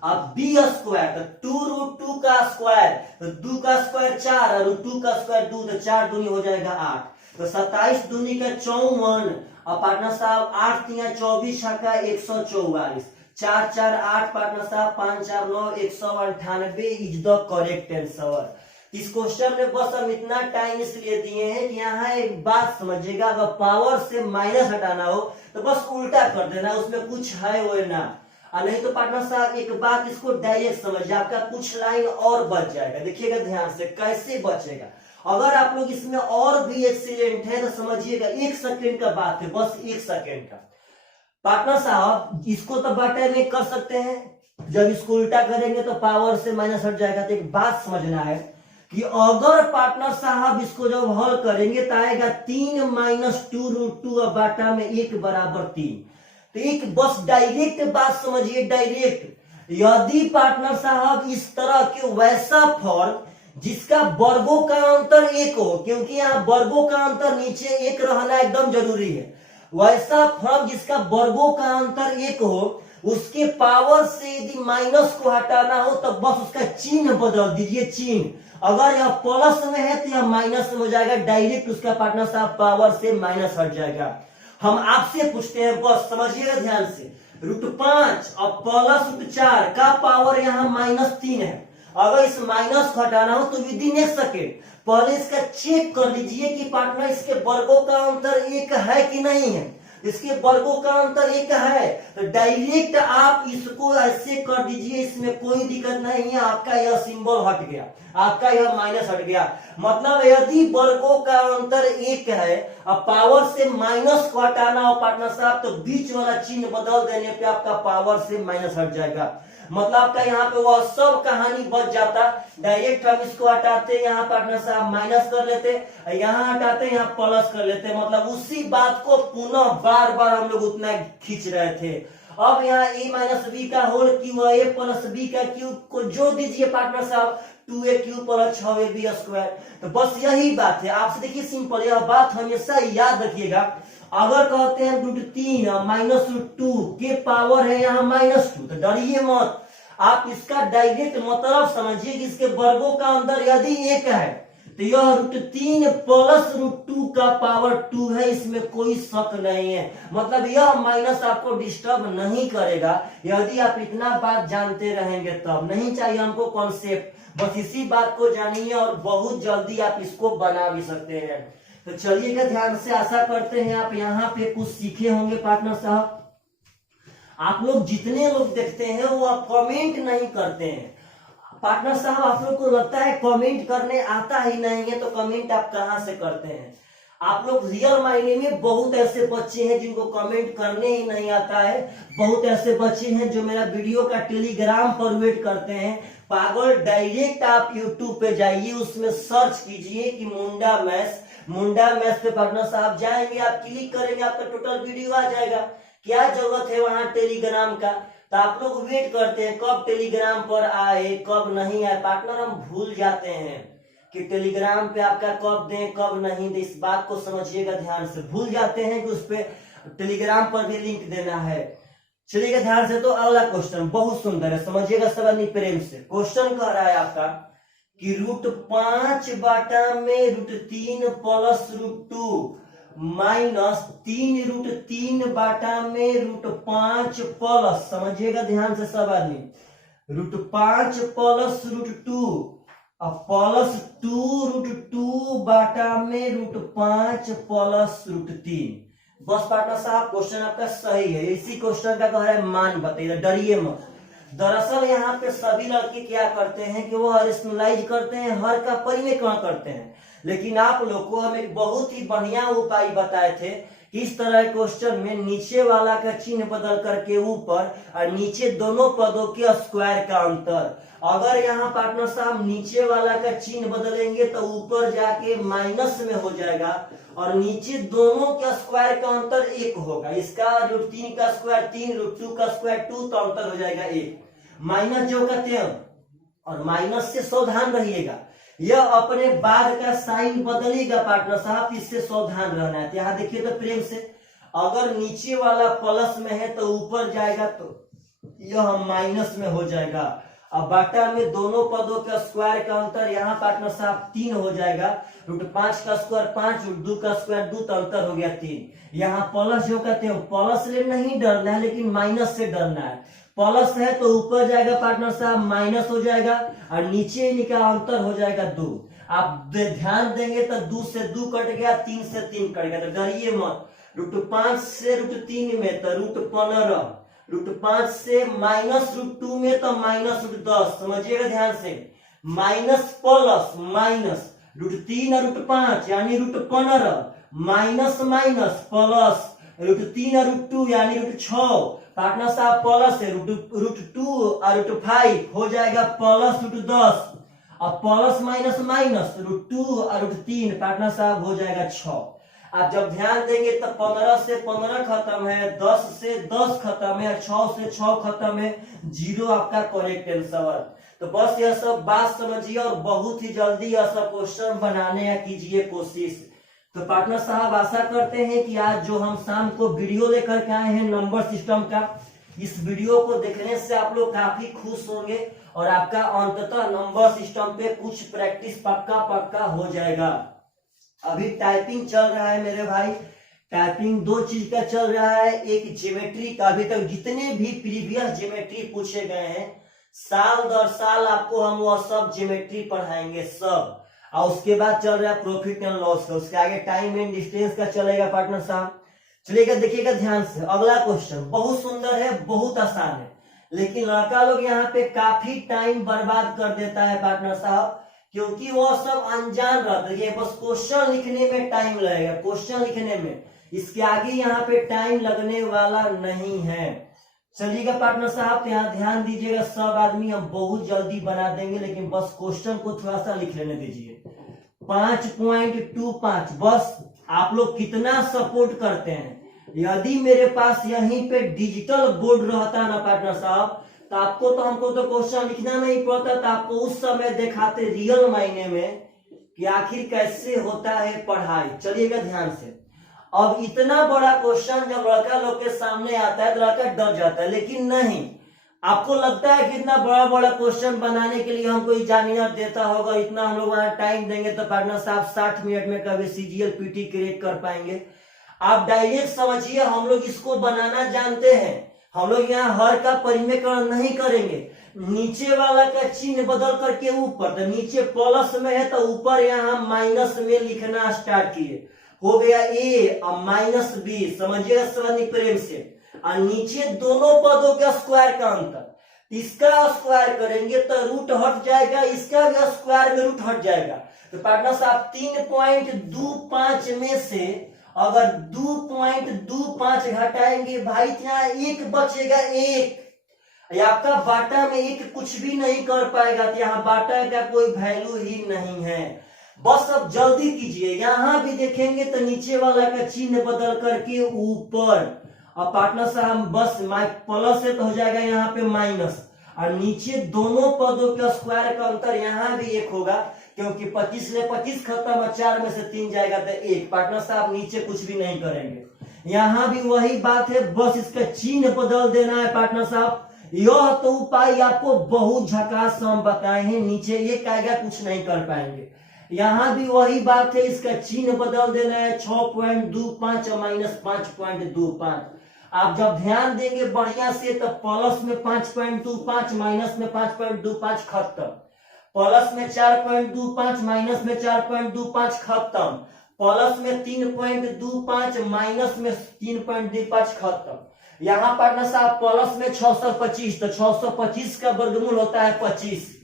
अब बी स्क्वायर, तो 2√2 का स्क्वायर, तो 2 का स्क्वायर 4 और √2 का स्क्वायर 2, तो 4 दूनी हो जाएगा 8, तो 27 दूनी का 54 और पार्टनर साहब 8 तिया 24 का 144, 4 4 8 पार्टनर साहब 5 4 9 198 इज द करेक्ट आंसर। इस क्वेश्चन में बस हम इतना टाइम इसलिए दिए हैं कि यहाँ एक बात समझिएगा, अगर पावर से माइनस हटाना हो तो बस उल्टा कर देना, उसमें कुछ है वो ना, और नहीं तो पार्टनर साहब एक बात इसको डायरेक्ट समझिए, आपका कुछ लाइन और बच जाएगा। देखिएगा ध्यान से कैसे बचेगा। अगर आप लोग इसमें और भी एक्सीलेंट है तो समझिएगा, 1 सेकेंड का बात है, बस 1 सेकेंड का। पार्टनर साहब इसको तो बटे में कर सकते हैं, जब इसको उल्टा करेंगे तो पावर से माइनस हट जाएगा। तो एक बात समझना है कि अगर पार्टनर साहब इसको जब हल करेंगे तो आएगा 3 माइनस 2√2 बाटा में 1 बराबर 3। तो एक बस डायरेक्ट बात समझिए, डायरेक्ट यदि पार्टनर साहब इस तरह के वैसा फॉर्म जिसका वर्गों का अंतर 1 हो, क्योंकि यहाँ वर्गों का अंतर नीचे 1 रहना एकदम जरूरी है, वैसा फॉर्म जिसका वर्गों का अंतर 1 हो, उसके पावर से यदि माइनस को हटाना हो तो बस उसका चिन्ह बदल दीजिए। चिन्ह अगर यह प्लस में है तो यह माइनस में हो जाएगा, डायरेक्ट उसका पार्टनर साहब पावर से माइनस हट जाएगा। हम आपसे पूछते हैं, बस समझिएगा ध्यान से, √5 और प्लस √4 का पावर यहाँ -3 है। अगर इस माइनस को हटाना हो तो विद इन 1 सेकेंड पहले इसका चेक कर लीजिए कि पार्टनर इसके वर्गों का अंतर 1 है कि नहीं है। इसके वर्गों का अंतर 1 है तो डायरेक्ट आप इसको ऐसे कर दीजिए, इसमें कोई दिक्कत नहीं है। आपका यह सिंबल हट गया, आपका यह माइनस हट गया। मतलब यदि वर्गों का अंतर 1 है और पावर से माइनस को हटाना हो पार्टनर साहब, तो बीच वाला चिन्ह बदल देने पे आपका पावर से माइनस हट जाएगा। मतलब आपका यहाँ पे वह सब कहानी बच जाता। डायरेक्ट हम इसको हटाते, यहाँ पार्टनर साहब माइनस कर लेते, यहाँ हटाते, यहाँ प्लस कर लेते। मतलब उसी बात को पुनः बार बार हम लोग उतना खींच रहे थे। अब यहाँ a माइनस बी का whole cube, a plus B का क्यूब को जोड़ दीजिए पार्टनर साहब, 2a cube plus 6ab square. तो बस यही बात है। आपसे देखिए सिंपल, यह बात हमेशा याद रखिएगा। अगर कहते हैं √3 माइनस √2 के पावर है यहाँ -2, तो डरिए मत, आप इसका डायरेक्ट मतलब समझिए कि इसके वर्गों का अंतर यदि 1 है तो यह √3 प्लस √2 का पावर 2 है, इसमें कोई शक नहीं है। मतलब यह माइनस आपको डिस्टर्ब नहीं करेगा यदि आप इतना बात जानते रहेंगे तब। नहीं चाहिए हमको कॉन्सेप्ट, बस इसी बात को जानिए और बहुत जल्दी आप इसको बना भी सकते हैं। तो चलिएगा ध्यान से, आशा करते हैं आप यहाँ पे कुछ सीखे होंगे पार्टनर साहब। आप लोग जितने लोग देखते हैं वो आप कमेंट नहीं करते हैं पार्टनर साहब। आप लोग को लगता है कमेंट करने आता ही नहीं है, तो कमेंट आप कहां से करते हैं। आप लोग रियल मायने में बहुत ऐसे बच्चे हैं जिनको कमेंट करने ही नहीं आता है, बहुत ऐसे बच्चे हैं जो मेरा वीडियो का टेलीग्राम पर वेट करते हैं। पागल, डायरेक्ट आप यूट्यूब पे जाइए, उसमें सर्च कीजिए कि मुंडा मैथ्स पे पार्टनर साहब जाएंगे, आप क्लिक करेंगे, आपका टोटल वीडियो आ जाएगा। क्या जरूरत है वहां टेलीग्राम का? तो आप लोग वेट करते हैं कब टेलीग्राम पर आए, कब नहीं आए। पार्टनर हम भूल जाते हैं कि टेलीग्राम पे आपका कब दें कब नहीं दें, इस बात को समझिएगा ध्यान से। भूल जाते हैं कि उस पे टेलीग्राम पर भी लिंक देना है। चलिएगा ध्यान से। तो अगला क्वेश्चन बहुत सुंदर है, समझिएगा सब प्रेम से। क्वेश्चन कह रहा है आपका कि √5 बाटा में √3 प्लस √2 माइनस 3√3 बाटा में √5 प्लस, समझिएगा ध्यान से सब आदमी, √5 प्लस √2 अब प्लस 2√2 बाटा में √5 प्लस √3। बस पार्टनर साहब क्वेश्चन आपका सही है। इसी क्वेश्चन का कह रहा है मान बताइए, डरिए मत। दरअसल यहाँ पे सभी लड़के क्या करते हैं कि वो रैशनलाइज करते हैं, हर का परिमेय करते हैं। लेकिन आप लोग को हम एक बहुत ही बढ़िया उपाय बताए थे कि इस तरह क्वेश्चन में नीचे वाला का चिन्ह बदल करके ऊपर और नीचे दोनों पदों के स्क्वायर का अंतर। अगर यहाँ पार्टनर साहब नीचे वाला का चिन्ह बदलेंगे तो ऊपर जाके माइनस में हो जाएगा और नीचे दोनों के स्क्वायर का अंतर 1 होगा। इसका √3 का स्क्वायर 3, √2 का स्क्वायर 2, तो अंतर हो जाएगा 1। माइनस जो का त्यम, और माइनस से सावधान रहिएगा, यह अपने बाद का साइन बदलेगा पार्टनर साहब, इससे सावधान रहना है। यहाँ देखिए तो प्रेम से, अगर नीचे वाला प्लस में है तो ऊपर जाएगा तो यह माइनस में हो जाएगा। अब बाटा में दोनों पदों का स्क्वायर का अंतर यहाँ पार्टनर साहब 3 हो जाएगा। √5 का स्क्वायर 5, √2 का स्क्वायर 2, तो अंतर हो गया 3। यहाँ प्लस जो कहते हैं प्लस से नहीं डरना है, लेकिन माइनस से डरना है। प्लस है तो ऊपर जाएगा पार्टनर साहब माइनस हो जाएगा और नीचे का अंतर हो जाएगा 2। आप ध्यान देंगे तो 2 से 2 कट गया, 3 से 3 कट गया, तो डरिए मत। √5 से √3 में तो √15, √5 से माइनस √2 में तो माइनस √10, समझिएगा ध्यान से। माइनस प्लस माइनस √3 और √5 यानी √15, माइनस माइनस प्लस √3 और √2 यानी √6। पार्टनर साहब प्लस है √2 और √5 हो जाएगा प्लस √10। अब प्लस माइनस माइनस √2 और √3 पार्टनर साहब हो जाएगा 6। आप जब ध्यान देंगे तो 15 से 15 खत्म है, 10 से 10 खत्म है, 6 से 6 खत्म है, 0 आपका करेक्ट आंसर। तो बस यह सब बात समझिए और बहुत ही जल्दी यह सब क्वेश्चन बनाने या कीजिए कोशिश। तो पार्टनर साहब आशा करते हैं कि आज जो हम शाम को वीडियो लेकर के आए हैं नंबर सिस्टम का, इस वीडियो को देखने से आप लोग काफी खुश होंगे और आपका अंततः नंबर सिस्टम पे कुछ प्रैक्टिस पक्का हो जाएगा। अभी टाइपिंग चल रहा है मेरे भाई, टाइपिंग 2 चीज का चल रहा है। एक ज्योमेट्री का, अभी तक जितने भी प्रीवियस ज्योमेट्री पूछे गए हैं साल दर साल आपको हम वह सब ज्योमेट्री पढ़ाएंगे सब। और उसके बाद चल रहा है प्रॉफिट एंड लॉस का, उसके आगे टाइम एंड डिस्टेंस का चलेगा पार्टनर साहब। चलिएगा देखिएगा ध्यान से। अगला क्वेश्चन बहुत सुंदर है, बहुत आसान है, लेकिन लड़का लोग यहाँ पे काफी टाइम बर्बाद कर देता है पार्टनर साहब, क्योंकि वो सब अनजान रहते हैं। बस क्वेश्चन लिखने में टाइम लगेगा, क्वेश्चन लिखने में, इसके आगे यहाँ पे टाइम लगने वाला नहीं है। चलिएगा पार्टनर साहब यहाँ ध्यान दीजिएगा सब आदमी, हम बहुत जल्दी बना देंगे, लेकिन बस क्वेश्चन को थोड़ा सा लिख लेने दीजिए। 5.25, बस आप लोग कितना सपोर्ट करते हैं। यदि मेरे पास यहीं पे डिजिटल बोर्ड रहता ना पार्टनर साहब, तो आपको तो हमको तो क्वेश्चन लिखना नहीं पड़ता, तो आपको उस समय दिखाते रियल मायने में कि आखिर कैसे होता है पढ़ाई। चलिएगा ध्यान से। अब इतना बड़ा क्वेश्चन जब लड़का लोग के सामने आता है तो लड़का डर जाता है, लेकिन नहीं, आपको लगता है कि इतना बड़ा बड़ा क्वेश्चन बनाने के लिए हमको एग्जामिनर देता होगा, इतना हम लोग वहां टाइम देंगे तो पार्टनर साहब 60 मिनट में कभी CGL PT क्रिएट कर पाएंगे। आप डायरेक्ट समझिए, हम लोग इसको बनाना जानते हैं। हम लोग यहाँ हर का परिमेयकरण नहीं करेंगे, नीचे वाला का चिन्ह बदल करके ऊपर, तो नीचे प्लस में है तो ऊपर यहाँ माइनस में लिखना स्टार्ट किए, हो गया A और माइनस B, समझिएगा सवाल प्रेम से। और नीचे दोनों पदों का स्क्वायर का अंतर, इसका स्क्वायर करेंगे तो रूट हट जाएगा, इसका भी स्क्वायर में रूट हट जाएगा। तो पार्टनर साहब 3.25 में से अगर 2.25 घटाएंगे भाई तो यहाँ एक बचेगा, एक आपका बाटा में एक कुछ भी नहीं कर पाएगा, तो यहाँ बाटा का कोई वैल्यू ही नहीं है। बस अब जल्दी कीजिए, यहां भी देखेंगे तो नीचे वाला का चिन्ह बदल करके ऊपर, अब पार्टनर साहब बस प्लस से तो हो जाएगा यहाँ पे माइनस, और नीचे दोनों पदों का स्क्वायर का अंतर यहाँ भी एक होगा, क्योंकि 25 ले 25 खत्म और 4 में से 3 जाएगा तो 1। पार्टनर साहब नीचे कुछ भी नहीं करेंगे, यहाँ भी वही बात है, बस इसका चिन्ह बदल देना है पार्टनर साहब। यह तो उपाय आपको बहुत झकास हम बताए हैं, नीचे एक आएगा कुछ नहीं कर पाएंगे। यहाँ भी वही बात है, इसका चिन्ह बदल देना है, 6.25 और -5.25। आप जब ध्यान देंगे बढ़िया से तो प्लस में 5.25 माइनस में 5.25 खत्म, प्लस में 4.25 माइनस में 4.25 खत्म, प्लस में 3.25 माइनस में 3.25 खत्म। यहाँ पार्टनर साहब प्लस में 625, तो 625 का वर्गमूल होता है 25।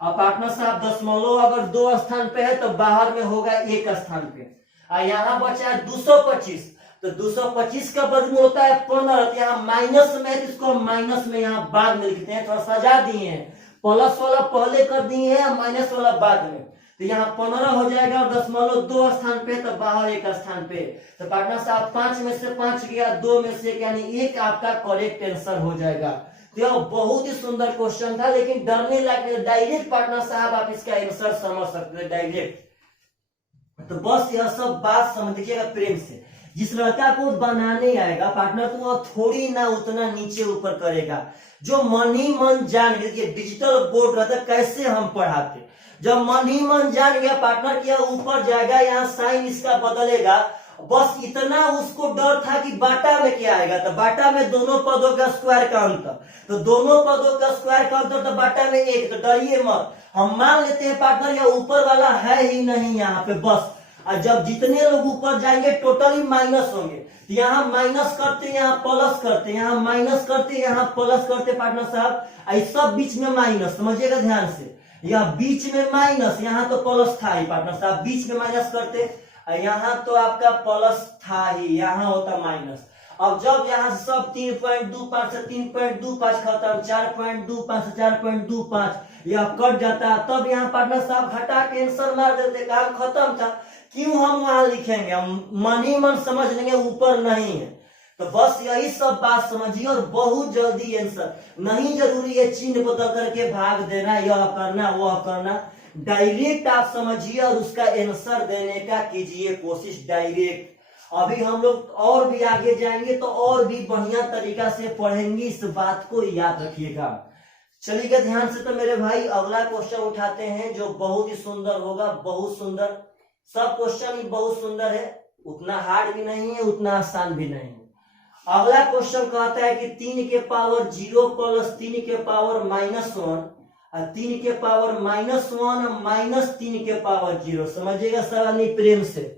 अब पार्टनर साहब दशमलव अगर 2 स्थान पे है तो बाहर में होगा 1 स्थान पे, और यहाँ बचा है 225, तो 225 का वर्गमूल होता है 15। तो यहाँ माइनस में है, इसको माइनस में यहाँ बाद में लिखते हैं, थोड़ा सजा दिए हैं, प्लस वाला पहले कर दिए हैं, माइनस वाला बाद में, तो यहाँ 15 हो जाएगा, और दशमलव 2 स्थान पे तो बाहर 1 स्थान पे। तो पार्टनर साहब 5 में से 5 गया, 2 में से यानी 1 आपका करेक्ट आंसर हो जाएगा। तो यह बहुत ही सुंदर क्वेश्चन था, लेकिन डरने लगे डायरेक्ट पार्टनर साहब आप इसका आंसर समझ सकते हैं डायरेक्ट। तो बस यह सब बात समझिएगा प्रेम से, जिस लड़का को बनाने आएगा पार्टनर तो वह थोड़ी ना उतना नीचे ऊपर करेगा, जो मन ही मन जान गया, डिजिटल बोर्ड रहता कैसे हम पढ़ाते, जब मन ही मन जान गया पार्टनर किया ऊपर जाएगा, यहाँ साइन इसका बदलेगा, बस इतना उसको डर था कि बाटा में क्या आएगा, तो बाटा में दोनों पदों का स्क्वायर का अंतर, तो दोनों पदों का स्क्वायर का अंतर तो बाटा में 1, तो डरिए मत, हम मान लेते हैं पार्टनर यह ऊपर वाला है ही नहीं यहाँ पे बस, और जब जितने लोग ऊपर जाएंगे टोटली माइनस होंगे, तो यहाँ माइनस करते यहाँ प्लस करते, यहाँ माइनस करते यहाँ प्लस करते पार्टनर साहब, सब बीच में माइनस, समझिएगा ध्यान से, यह बीच में माइनस, यहाँ तो प्लस था ही पार्टनर साहब, बीच में माइनस करते, यहाँ तो आपका प्लस था ही, यहाँ होता माइनस। अब जब यहाँ से सब 3.25 से 3.25 खत्म, 4.25 से 4.25 यह कट जाता, तब यहाँ पार्टनर साहब घटा के आंसर मार देते, काम खत्म था, क्यों हम वहां लिखेंगे, हम मन ही मन समझ लेंगे ऊपर नहीं है। तो बस यही सब बात समझिए, और बहुत जल्दी आंसर, नहीं जरूरी है चिन्ह बदल करके भाग देना, यह करना वह करना, डायरेक्ट आप समझिए और उसका आंसर देने का कीजिए कोशिश डायरेक्ट। अभी हम लोग और भी आगे जाएंगे तो और भी बढ़िया तरीका से पढ़ेंगे, इस बात को याद रखिएगा। चलिएगा ध्यान से, तो मेरे भाई अगला क्वेश्चन उठाते हैं जो बहुत ही सुंदर होगा, बहुत सुंदर, सब क्वेश्चन ही बहुत सुंदर है, उतना हार्ड भी नहीं है उतना आसान भी नहीं है। अगला क्वेश्चन कहता है कि 3 के पावर 0 प्लस 3 के पावर -1 और 3 के पावर -1 माइनस 3 के पावर 0, समझिएगा सवाल प्रेम से।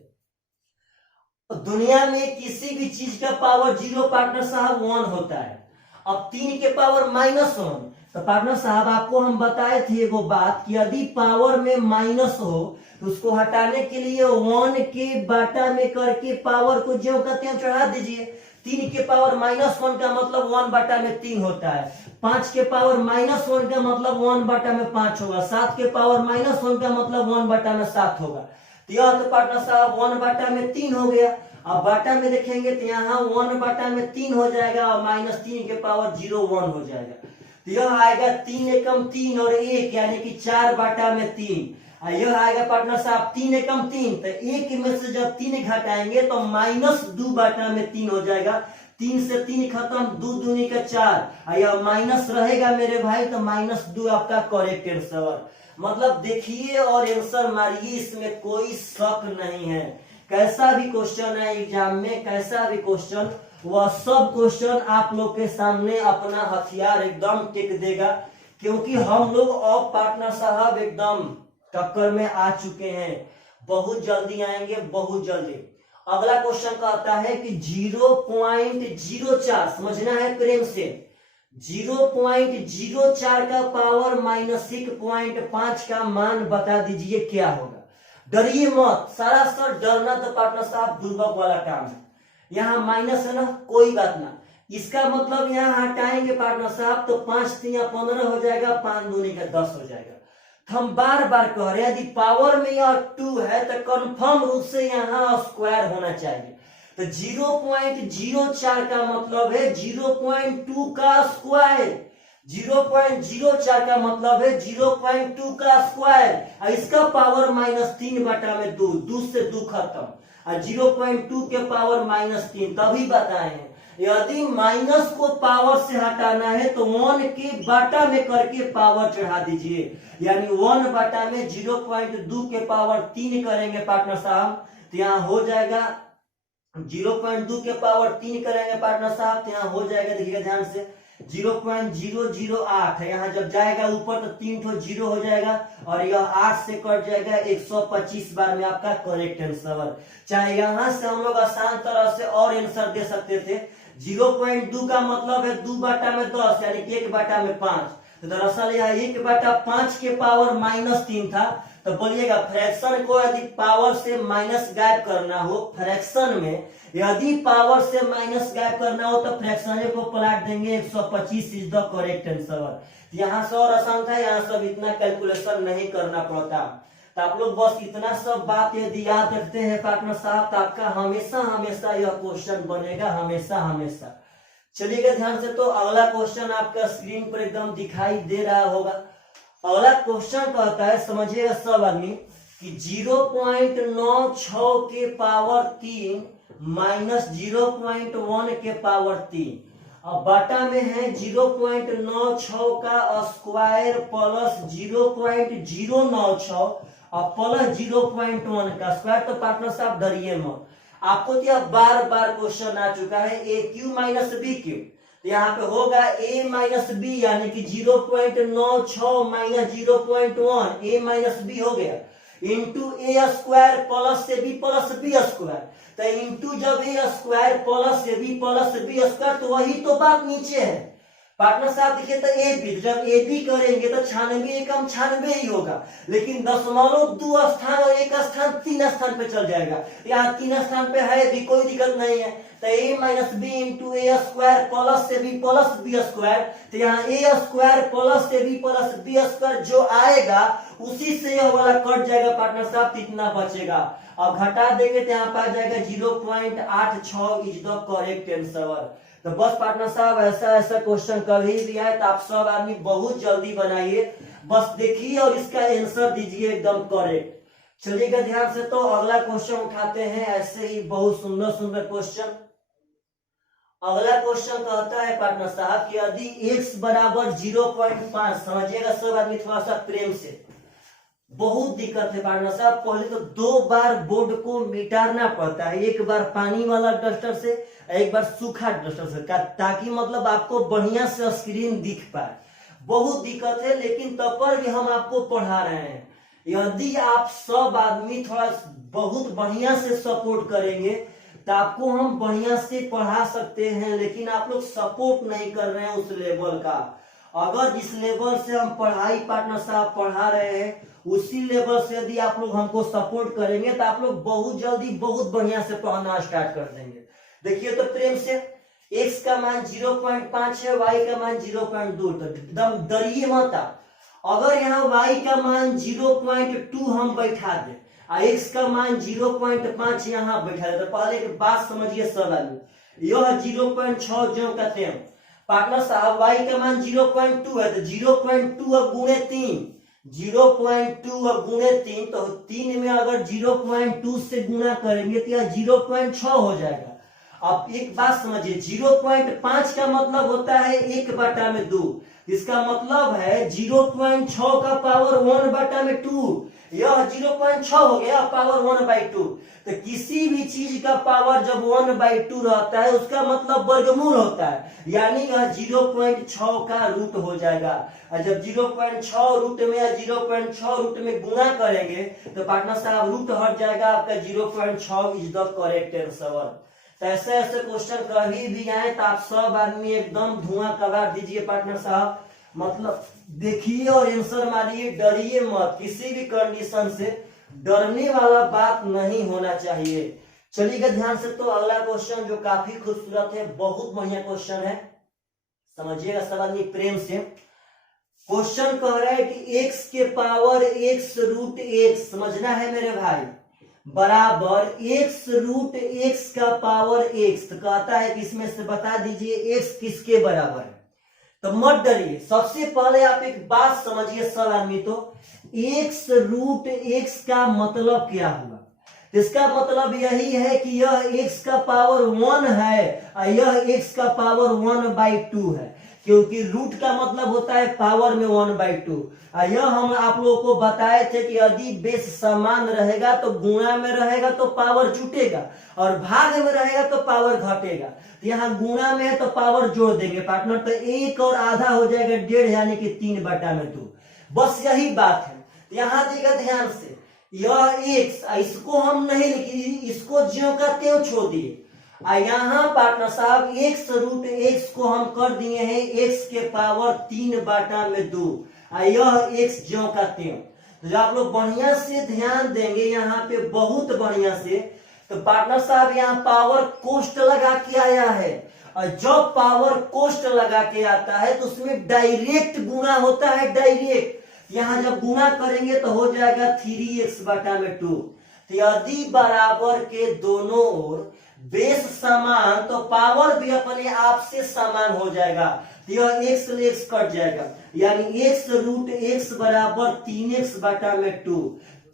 दुनिया में किसी भी चीज का पावर 0 पार्टनर साहब 1 होता है, अब 3 के पावर -1, तो पार्टनर साहब आपको हम बताए थे वो बात कि यदि पावर में माइनस हो तो उसको हटाने के लिए 1 के बाटा में करके पावर को जो कहते हैं चढ़ा दीजिए। 3 के पावर -1 का मतलब 1 बाटा में 3 होता है, 5 के पावर -1 का मतलब 1 बाटा में 5 होगा, 7 के पावर -1 का मतलब 1 बाटा में 7 होगा। तो यह तो पार्टनर साहब 1 बाटा में 3 हो गया। अब बाटा में देखेंगे तो यहाँ 1 बाटा में 3 हो जाएगा और -3 के पावर 0 1 हो जाएगा, तो यह आएगा 3 एकम 3 और 1 यानी कि 4 बाटा में 3। यह आएगा पार्टनर साहब 3 एकम 3, तो 1 में से जब 3 घटाएंगे तो -2 बाटा में 3 हो जाएगा, 3 से 3 खत्म, 2 दूनी का 4, यह माइनस रहेगा मेरे भाई, तो -2 आपका करेक्ट आंसर। मतलब देखिए और आंसर मारिए, इसमें कोई शक नहीं है। कैसा भी क्वेश्चन है एग्जाम में, कैसा भी क्वेश्चन, वह सब क्वेश्चन आप लोग के सामने अपना हथियार एकदम टिक देगा, क्योंकि हम लोग अब पार्टनर साहब एकदम टक्कर में आ चुके हैं, बहुत जल्दी आएंगे, बहुत जल्दी। अगला क्वेश्चन कहता है कि 0.04 समझना है प्रेम से, 0.04 का पावर -1.5 का मान बता दीजिए क्या होगा। डरिए मत, सारा सर डरना तो पार्टनर साहब बुर्बक वाला काम है। यहाँ माइनस है ना, कोई बात ना, इसका मतलब यहाँ हटाएंगे पार्टनर साहब तो 5 तिया 15 हो जाएगा, 5 दूनी का 10 हो जाएगा। तो हम बार बार कह रहे हैं यदि पावर में यह 2 है तो कंफर्म रूप से यहाँ स्क्वायर होना चाहिए। तो 0.04 का मतलब है 0.2 का स्क्वायर, 0.04 का मतलब है 0.2 का स्क्वायर, और इसका पावर -3/2, 2 से 2 खत्म, और 0.2 के पावर -3 तभी बताए हैं। यदि माइनस को पावर से हटाना है तो 1 के बटा में करके पावर चढ़ा दीजिए, यानी 1 बटा में 0.2 के पावर 3 करेंगे पार्टनर साहब तो यहाँ हो जाएगा 0.2 के पावर 3 करेंगे पार्टनर साहब तो यहाँ हो जाएगा, देखिएगा ध्यान से 0.008 है, यहाँ जब जाएगा ऊपर तो 3 ठो 0 हो जाएगा और यह 8 से कट जाएगा 125 बार में आपका करेक्ट आंसर। चाहे यहाँ से हम लोग आसान तरह से और आंसर दे सकते थे। 0.2 का मतलब है 2 बटा में 10 यानी कि 1 बटा में 5, तो दरअसल यह 1/5 के पावर -3 था। तो बोलिएगा फ्रैक्शन को यदि पावर से माइनस गायब करना हो, फ्रैक्शन में यदि पावर से माइनस गायब करना हो तो फ्रैक्शन को पलट देंगे 125 इज द करेक्ट आंसर। यहाँ से और आसान था, यहाँ सब इतना कैलकुलेशन नहीं करना पड़ता। तो आप लोग बस इतना सब बात यदि याद रखते हैं पार्टनर साहब तो आपका हमेशा हमेशा यह क्वेश्चन बनेगा, हमेशा हमेशा। चलिएगा ध्यान से, तो अगला क्वेश्चन आपका स्क्रीन पर एकदम दिखाई दे रहा होगा। अगला क्वेश्चन कहता है, समझिएगा सब आदमी, कि 0.96 के पावर 3 माइनस 0.1 के पावर 3, अब बटा में है 0.96 का स्क्वायर प्लस 0.096 और प्लस 0.1 का स्क्वायर। तो पार्टनर साहब डरिए मत, आपको तो यह बार बार क्वेश्चन आ चुका है ए क्यू माइनस बी क्यू, तो यहाँ पे होगा a माइनस बी यानी कि 0.96 माइनस 0.1 a माइनस बी हो गया, इंटू ए स्क्वायर प्लस से बी प्लस बी स्क्वायर। तो इंटू जब ए स्क्वायर प्लस से बी स्क्वायर तो वही तो बात नीचे है पार्टनर साहब। देखिए तो ए बी, जब ए बी करेंगे तो 96 एकम 96 ही होगा, लेकिन दशमलव 2 स्थान और एक स्थान 3 स्थान पे चल जाएगा, यहाँ 3 स्थान पे है भी, कोई दिक्कत नहीं है। तो a minus B into A square plus से बी प्लस बी स्क्वायर, तो यहाँ ए स्क्वायर प्लस से बी प्लस बी स्क्वायर जो आएगा उसी से यह वाला कट जाएगा पार्टनर साहब, इतना बचेगा। अब घटा देंगे तो यहाँ पर आ जाएगा 0.86 इज द करेक्ट आंसर। तो बस पार्टनर साहब ऐसा ऐसा क्वेश्चन कभी भी आए तो आप सब आदमी बहुत जल्दी बनाइए, बस देखिए और इसका आंसर दीजिए एकदम करेक्ट। चलिएगा ध्यान से, तो अगला क्वेश्चन उठाते हैं, ऐसे ही बहुत सुंदर सुंदर क्वेश्चन। अगला क्वेश्चन कहता है पार्टनर साहब कि यदि x बराबर 0.5, समझिएगा सब आदमी थोड़ा सा प्रेम से, बहुत दिक्कत है पार्टनर साहब। पहले तो 2 बार बोर्ड को मिटाना पड़ता है, एक बार पानी वाला डस्टर से एक बार सूखा डस्टर से, ताकि मतलब आपको बढ़िया से स्क्रीन दिख पाए। बहुत दिक्कत है, लेकिन तब पर भी हम आपको पढ़ा रहे हैं। यदि आप सब आदमी थोड़ा बहुत बढ़िया से सपोर्ट करेंगे तो आपको हम बढ़िया से पढ़ा सकते हैं, लेकिन आप लोग सपोर्ट नहीं कर रहे हैं उस लेवल का। अगर जिस लेवल से हम पढ़ाई पार्टनर साहब पढ़ा रहे हैं उसी लेवल से यदि आप लोग हमको सपोर्ट करेंगे तो आप लोग बहुत जल्दी बहुत बढ़िया से पढ़ना स्टार्ट कर देंगे। देखिए तो प्रेम से, x का मान 0.5 है, y का मान 0.2, तो एकदम डरिए मत। अगर यहाँ y का मान 0.2 हम बैठा दे और x का मान 0.5 यहाँ बैठा दे, तो पहले की बात समझिए सब आदमी, यह 0.6 जो कहते हैं पार्टनर साहब, y का मान 0.2 है तो 0.2 गुणे 3, 0.2 गुणे 3, तो 3 में अगर 0.2 से गुना करेंगे तो यह 0.6 हो जाएगा। अब एक बात समझिए, 0.5 का मतलब होता है 1/2, इसका मतलब है 0.6 का पावर 1/2, यह 0.6 हो गया पावर 1/2। तो किसी भी चीज का पावर जब 1/2 रहता है उसका मतलब वर्गमूल होता है, यानी यह 0.6 का रूट हो जाएगा। और जब 0.6 रूट में या 0.6 रूट में गुना करेंगे तो पार्टनर साहब रूट हट जाएगा, आपका 0.6 इज द करेक्ट आंसर। तो ऐसे ऐसे क्वेश्चन कभी भी आए तो आप सब आदमी एकदम धुआं कबार दीजिए पार्टनर साहब, मतलब देखिए और आंसर मारिए, डरिए मत, किसी भी कंडीशन से डरने वाला बात नहीं होना चाहिए। चलिएगा ध्यान से, तो अगला क्वेश्चन जो काफी खूबसूरत है, बहुत बढ़िया क्वेश्चन है, समझिएगा सब आदमी प्रेम से। क्वेश्चन कह रहा है कि x के पावर x रूट x, समझना है मेरे भाई, बराबर x रूट x का पावर x। तो कहता है कि इसमें से बता दीजिए x किसके बराबर है। तो मत डरिए, सबसे पहले आप एक बात समझिए सब आदमी, तो x रूट x का मतलब क्या हुआ। इसका मतलब यही है कि यह x का पावर 1 है और यह x का पावर 1/2 है, क्योंकि रूट का मतलब होता है पावर में 1/2। यह हम आप लोगों को बताए थे कि यदि बेस समान रहेगा तो गुणा में रहेगा तो पावर जुटेगा, और भाग में रहेगा तो पावर घटेगा। यहाँ गुणा में है तो पावर जोड़ देंगे पार्टनर, तो 1 और आधा हो जाएगा 1.5, यानी कि 3/2। बस यही बात है। यहाँ देखिएगा ध्यान से, यह x, इसको हम नहीं लिखी, इसको ज्यों का त्यों छोड़ दिए। यहाँ पार्टनर साहब x रूट x को हम कर दिए हैं x के पावर 3/2, यह x ज्यों का त्यों। तो आप लोग बढ़िया से ध्यान देंगे यहाँ पे, बहुत बढ़िया से, तो पार्टनर साहब यहाँ पावर कोष्ट लगा के आया है, और जब पावर कोष्ट लगा के आता है तो उसमें डायरेक्ट गुणा होता है, डायरेक्ट। यहाँ जब गुणा करेंगे तो हो जाएगा 3x/2। तो यदि बराबर के दोनों ओर बेस समान तो पावर भी अपने आप से समान हो जाएगा, तो यह x से x कट जाएगा, यानी x रूट x बराबर 3x/2।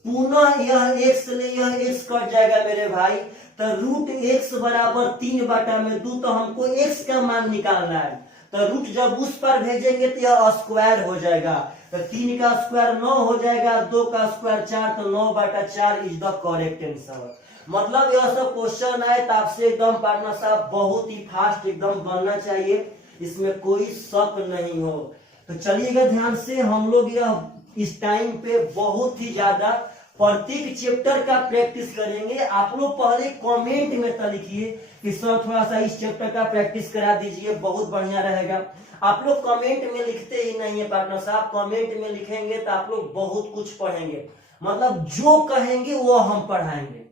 पुनः यह x ले यह x कट जाएगा मेरे भाई, तो रूट x बराबर 3/2। तो हमको x का मान निकालना है, तो रूट जब उस पर भेजेंगे तो यह स्क्वायर हो जाएगा, तो 3 का स्क्वायर 9 हो जाएगा, 2 का स्क्वायर 4, तो 9/4 इज द करेक्ट आंसर। मतलब यह सब क्वेश्चन है तो आपसे एकदम पार्टनर साहब बहुत ही फास्ट एकदम बनना चाहिए, इसमें कोई शक नहीं हो। तो चलिएगा ध्यान से, हम लोग यह इस टाइम पे बहुत ही ज्यादा प्रत्येक चैप्टर का प्रैक्टिस करेंगे। आप लोग पहले कमेंट में तो लिखिए कि सर थोड़ा सा इस चैप्टर का प्रैक्टिस करा दीजिए, बहुत बढ़िया रहेगा। आप लोग कमेंट में लिखते ही नहीं है पार्टनर साहब, कमेंट में लिखेंगे तो आप लोग बहुत कुछ पढ़ेंगे, मतलब जो कहेंगे वो हम पढ़ाएंगे।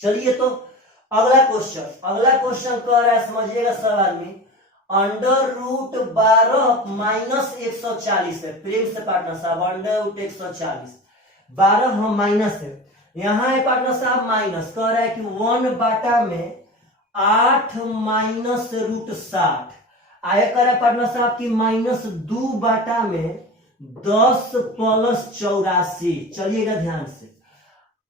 चलिए तो अगला क्वेश्चन कह रहा है, समझिएगा सब आदमी, √12 - 140 है, प्रेम से पार्टनर साहब, √140 12 हम माइनस है, यहाँ है पार्टनर साहब माइनस, कह रहा है कि 1/8 -√60 आया, कर रहा है पार्टनर साहब की -2/10 + 84। चलिएगा ध्यान से,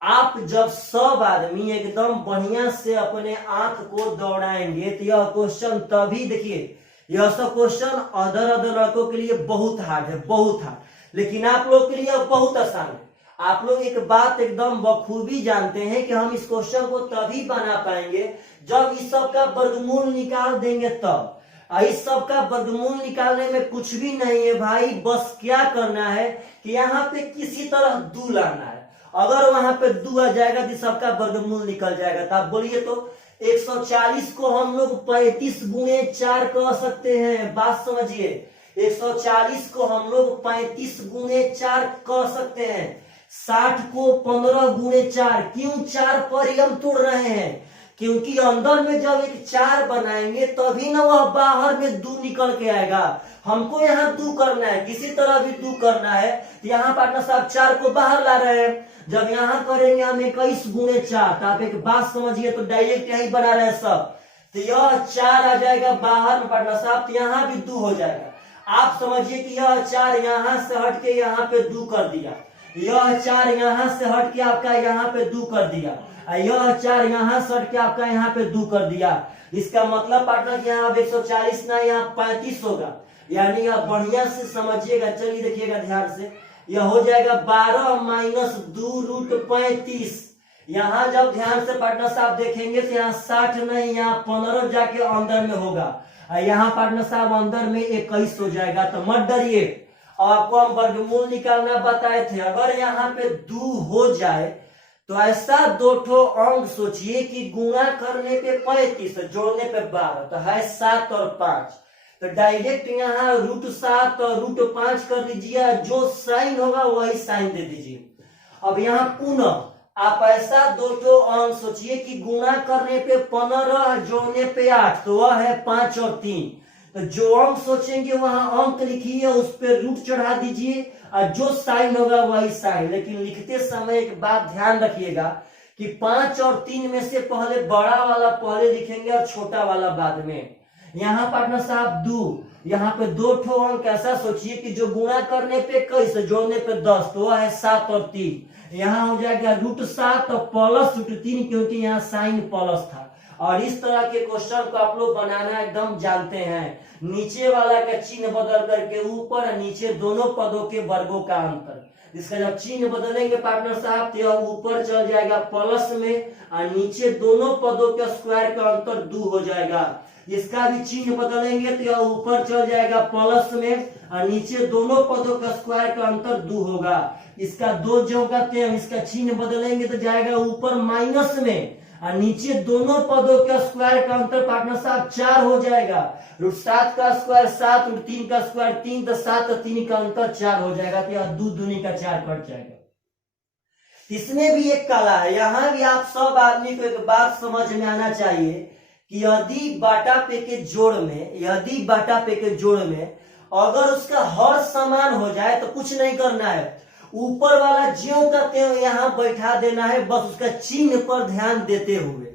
आप जब सब आदमी एकदम बढ़िया से अपने आंख को दौड़ाएंगे तो यह क्वेश्चन तभी, देखिए यह सब क्वेश्चन अदर लड़कों के लिए बहुत हार्ड है, बहुत हार्ड, लेकिन आप लोग के लिए बहुत आसान है। आप लोग एक बात एकदम बखूबी जानते हैं कि हम इस क्वेश्चन को तभी बना पाएंगे जब इस सब का वर्गमूल निकाल देंगे तब। इस सब का वर्गमूल निकालने में कुछ भी नहीं है भाई, बस क्या करना है कि यहाँ पे किसी तरह 2 लाना है, अगर वहां पे 2 आ जाएगा तो सबका वर्गमूल निकल जाएगा। तो आप बोलिए तो 140 को हम लोग 35 गुणे 4 कह सकते हैं, बात समझिए, 140 को हम लोग 35 गुणे 4 कह सकते हैं, 60 को 15 गुणे 4। क्यों 4 पर ही हम तोड़ रहे हैं, क्योंकि अंदर में जब एक 4 बनाएंगे तभी ना वह बाहर में 2 निकल के आएगा। हमको यहाँ 2 करना है, किसी तरह भी 2 करना है, तो यहाँ पार्टनर साहब 4 को बाहर ला रहे हैं। जब यहाँ करेंगे हम 21 गुणे 4, तो आप एक बात समझिए, तो डायरेक्ट यही बना रहे हैं सब, तो यह 4 आ जाएगा बाहर में पार्टनर साहब, तो यहाँ भी 2 हो जाएगा। आप समझिए कि यह 4 यहाँ से हट के यहाँ पे 2 कर दिया, यह 4 यहाँ से हट के आपका यहाँ पे 2 कर दिया, यह 4 यहाँ से हट के आपका यहाँ पे 2 कर दिया। इसका मतलब पार्टनर यहाँ 140 ना, यहाँ 35 होगा, यानी आप बढ़िया से समझिएगा। चलिए देखिएगा ध्यान से, यह हो जाएगा 12 - 2√35। यहाँ जब ध्यान से पार्टनर साहब देखेंगे तो यहाँ 60 नहीं, यहाँ 15 जाके अंदर में होगा, यहाँ पार्टनर साहब अंदर में 21 हो जाएगा। तो मत डरिए, आपको हम वर्गमूल निकालना बताए थे, अगर यहाँ पे 2 हो जाए तो ऐसा दो ठो अंक सोचिए कि गुणा करने पे 35 जोड़ने पे 12 तो है 7 और 5। तो डायरेक्ट यहाँ √7 और √5 कर लीजिए, जो साइन होगा वही साइन दे दीजिए। अब यहाँ पुनः आप ऐसा दो ठो अंक सोचिए कि गुणा करने पे 15 जोड़ने पे 8 तो वह है 5 और 3। तो जो अंक सोचेंगे वहां अंक लिखिए, उस पर रूट चढ़ा दीजिए और जो साइन होगा वही साइन। लेकिन लिखते समय एक बात ध्यान रखिएगा कि 5 और 3 में से पहले बड़ा वाला पहले लिखेंगे और छोटा वाला बाद में। यहाँ पार्टनर साहब 2, यहाँ पे दो ठो अंक ऐसा सोचिए कि जो गुणा करने पे 21 जोड़ने पे 10 तो वह है 7 और 3। यहाँ हो जाएगा √7 और प्लस √3 क्योंकि यहाँ साइन प्लस था। और इस तरह के क्वेश्चन को आप लोग बनाना एकदम जानते हैं। नीचे वाला का चिन्ह बदल करके ऊपर और नीचे दोनों पदों के वर्गों का अंतर। इसका जब चिन्ह बदलेंगे पार्टनर साहब तो यह ऊपर चल जाएगा प्लस में और नीचे दोनों पदों के स्क्वायर का अंतर 2 हो जाएगा। इसका भी चिन्ह बदलेंगे तो यह ऊपर चल जाएगा प्लस में और नीचे दोनों पदों का स्क्वायर का अंतर 2 होगा। इसका 2 जो का 3, इसका चिन्ह बदलेंगे तो जाएगा ऊपर माइनस में और नीचे दोनों पदों के स्क्वायर का अंतर पार्टनर साहब 4 हो जाएगा। √7 का स्क्वायर 7, √3 का स्क्वायर 3 तो 7 और 3 का अंतर 4 हो जाएगा। तो यह 2 दूनी का 4 कट जाएगा। इसमें भी एक कला है, यहाँ भी आप सब आदमी को एक बात समझ में आना चाहिए कि यदि बाटा पे के जोड़ में अगर उसका हर समान हो जाए तो कुछ नहीं करना है, ऊपर वाला ज्यों का त्यों यहाँ बैठा देना है, बस उसका चिन्ह पर ध्यान देते हुए।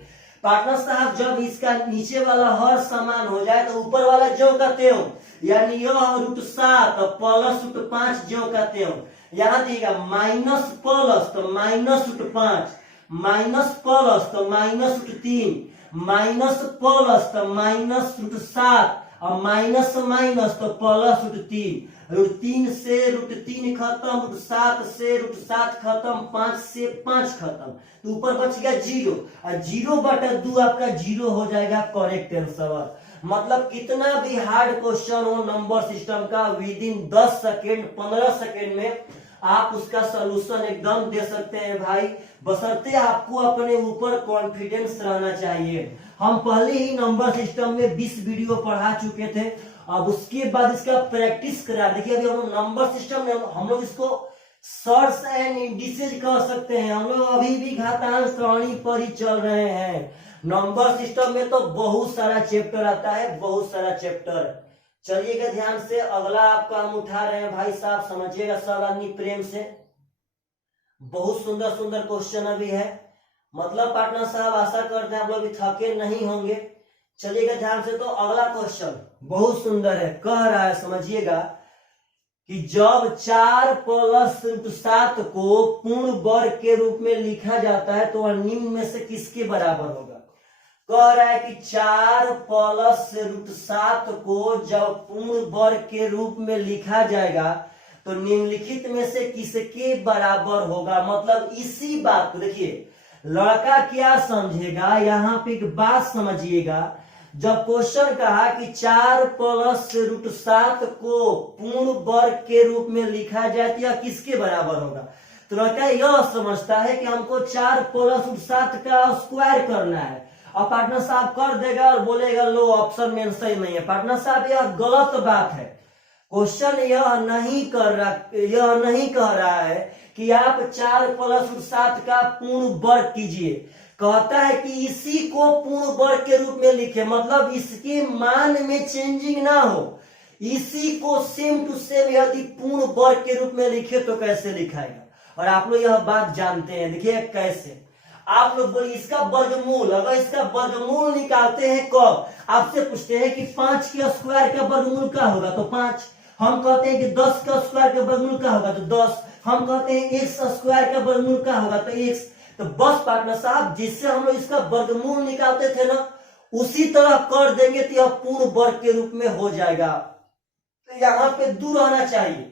पार्टनर साहब जब इसका नीचे वाला हर समान हो जाए तो ऊपर वाला ज्यों का त्यों यानी यह √7 और प्लस √5 ज्यों का त्यों। यहाँ देखिएगा माइनस प्लस तो माइनस √5, माइनस प्लस तो माइनस √3, माइनस प्लस तो माइनस √7 और माइनस माइनस तो प्लस √3। √3 से √3 खत्म, √7 से √7 खत्म, 5 से 5 खत्म, तो ऊपर बच गया 0 और 0/2 आपका 0 हो जाएगा करेक्ट आंसर। मतलब कितना भी हार्ड क्वेश्चन हो नंबर सिस्टम का, विद इन 10 सेकेंड 15 सेकेंड में आप उसका सलूशन एकदम दे सकते हैं भाई, बशर्ते आपको अपने ऊपर कॉन्फिडेंस रहना चाहिए। हम पहले ही नंबर सिस्टम में 20 वीडियो पढ़ा चुके थे, अब उसके बाद इसका प्रैक्टिस करा। देखिए अभी हम लोग नंबर सिस्टम में हम लोग इसको सर्च एंड इंडिसेज कह सकते हैं। हम लोग अभी भी घातांक सरणी पर ही चल रहे हैं। नंबर सिस्टम में तो बहुत सारा चैप्टर आता है, बहुत सारा चैप्टर। चलिएगा ध्यान से, अगला आपका हम उठा रहे हैं भाई साहब, समझिएगा सब आदमी प्रेम से। बहुत सुंदर सुंदर क्वेश्चन अभी है, मतलब पार्टनर साहब आशा करते हैं आप लोग भी थके नहीं होंगे। चलिएगा ध्यान से, तो अगला क्वेश्चन बहुत सुंदर है, कह रहा है समझिएगा कि जब 4 प्लस √7 को पूर्ण वर्ग के रूप में लिखा जाता है तो वह निम्न में से किसके बराबर होगा। कह रहा है कि 4 प्लस √7 को जब पूर्ण वर्ग के रूप में लिखा जाएगा तो निम्नलिखित में से किसके बराबर होगा। मतलब इसी बात को देखिए, लड़का क्या समझेगा, यहाँ पे एक बात समझिएगा। जब क्वेश्चन कहा कि 4 प्लस √7 को पूर्ण वर्ग के रूप में लिखा जाए तो यह किसके बराबर होगा, तो लड़का यह समझता है कि हमको 4 प्लस √7 का स्क्वायर करना है। और पार्टनर साहब कर देगा और बोलेगा लो ऑप्शन में सही नहीं है। पार्टनर साहब यह गलत बात है। क्वेश्चन यह नहीं कह रहा है कि आप 4 प्लस √7 का पूर्ण वर्ग कीजिए, कहता है कि इसी को पूर्ण वर्ग के रूप में लिखे, मतलब इसके मान में चेंजिंग ना हो, इसी को सेम टू सेम यदि पूर्ण वर्ग के रूप में लिखे तो कैसे लिखाएगा। और आप लोग यह बात जानते हैं, देखिए कैसे। आप लोग बोलिए इसका वर्गमूल, अगर इसका वर्गमूल निकालते हैं कब, आपसे पूछते हैं कि 5 के स्क्वायर का वर्गमूल क्या होगा तो 5, हम कहते हैं कि 10 का स्क्वायर का वर्गमूल क्या होगा तो 10, हम कहते हैं x स्क्वायर का वर्गमूल क्या होगा तो x। तो बस पार्टनर साहब जिससे हम लोग इसका वर्गमूल निकालते थे ना, उसी तरह कर देंगे तो यह पूर्ण वर्ग के रूप में हो जाएगा। तो यहाँ पे 2 रहना चाहिए,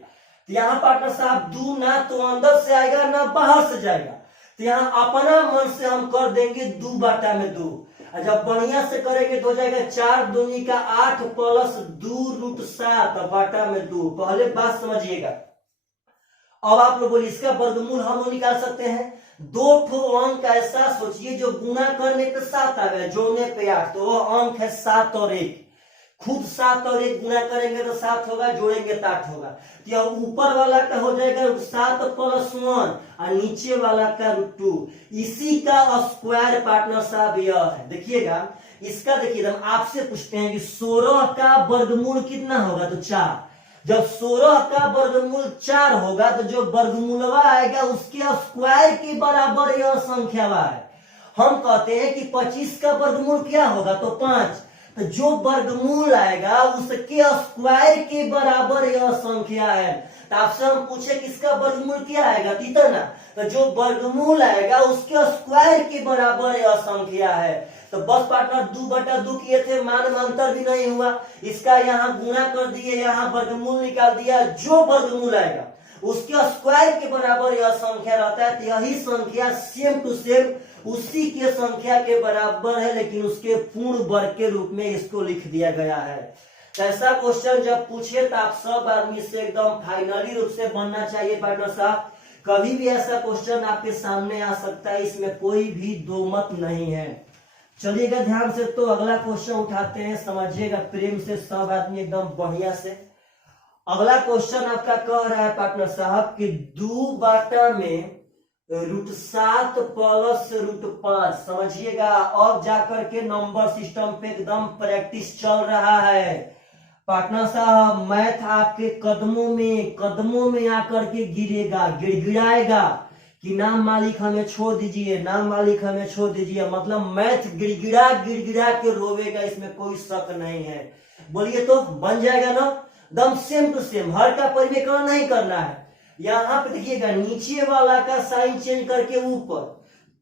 तो यहाँ पार्टनर साहब 2 ना तो अंदर से आएगा ना बाहर से जाएगा, तो यहाँ अपना मन से हम कर देंगे 2/2। और जब बढ़िया से करेंगे तो हो जाएगा 4 दूनी का 8 प्लस 2 √7/2। पहले बात समझिएगा। अब आप लोग बोलिए इसका वर्गमूल हम लोग निकाल सकते हैं। दो ठो अंक ऐसा सोचिए जो गुना करने पे 7 आ गया, जोड़ने पे 8, तो वो अंक है 7 और 1। खुद 7 और 1 गुना करेंगे तो 7 होगा, जोड़ेंगे तो 8 होगा। तो यह ऊपर वाला का हो जाएगा 7 + 1 और नीचे वाला का √2। इसी का स्क्वायर पार्टनर साहब यह है। देखिएगा इसका, देखिए हम आपसे पूछते हैं कि 16 का वर्गमूल कितना होगा, तो 4। जब 16 का वर्गमूल 4 होगा तो जो वर्गमूलवा आएगा उसके स्क्वायर के बराबर यह संख्या है। हम कहते हैं कि 25 का वर्गमूल क्या होगा, तो 5। तो जो वर्गमूल आएगा उसके स्क्वायर के बराबर यह संख्या है। तो आपसे हम पूछे कि इसका वर्गमूल क्या आएगा, तो इतना। तो जो वर्गमूल आएगा उसके स्क्वायर के बराबर यह संख्या है। तो बस पार्टनर 2/2 किए थे, मान में अंतर भी नहीं हुआ। इसका यहाँ गुणा कर दिए, यहाँ वर्गमूल निकाल दिया। जो वर्गमूल आएगा उसके स्क्वायर के बराबर यह संख्या रहता है। तो यही संख्या सेम टू सेम उसी के संख्या के बराबर है, लेकिन उसके पूर्ण वर्ग के रूप में इसको लिख दिया गया है। ऐसा क्वेश्चन जब पूछे तो आप सब आदमी से एकदम फाइनली रूप से बनना चाहिए पार्टनर साहब। कभी भी ऐसा क्वेश्चन आपके सामने आ सकता है, इसमें कोई भी दो मत नहीं है। चलिएगा ध्यान से, तो अगला क्वेश्चन उठाते हैं, समझिएगा प्रेम से सब आदमी एकदम बढ़िया से। अगला क्वेश्चन आपका कह रहा है पार्टनर साहब कि 2 में √7 + √5। समझिएगा अब जाकर के नंबर सिस्टम पे एकदम प्रैक्टिस चल रहा है पार्टनर साहब। मैथ आपके कदमों में आकर के गिरेगा, गिड़गिड़ाएगा कि नाम मालिक हमें छोड़ दीजिए, नाम मालिक हमें छोड़ दीजिए। मतलब मैथ गिड़गिड़ा के रोवेगा, इसमें कोई शक नहीं है। बोलिए तो बन जाएगा ना, एकदम सेम टू सेम, हर का परिवर्तन नहीं करना है। यहाँ पे देखिएगा नीचे वाला का साइन चेंज करके ऊपर,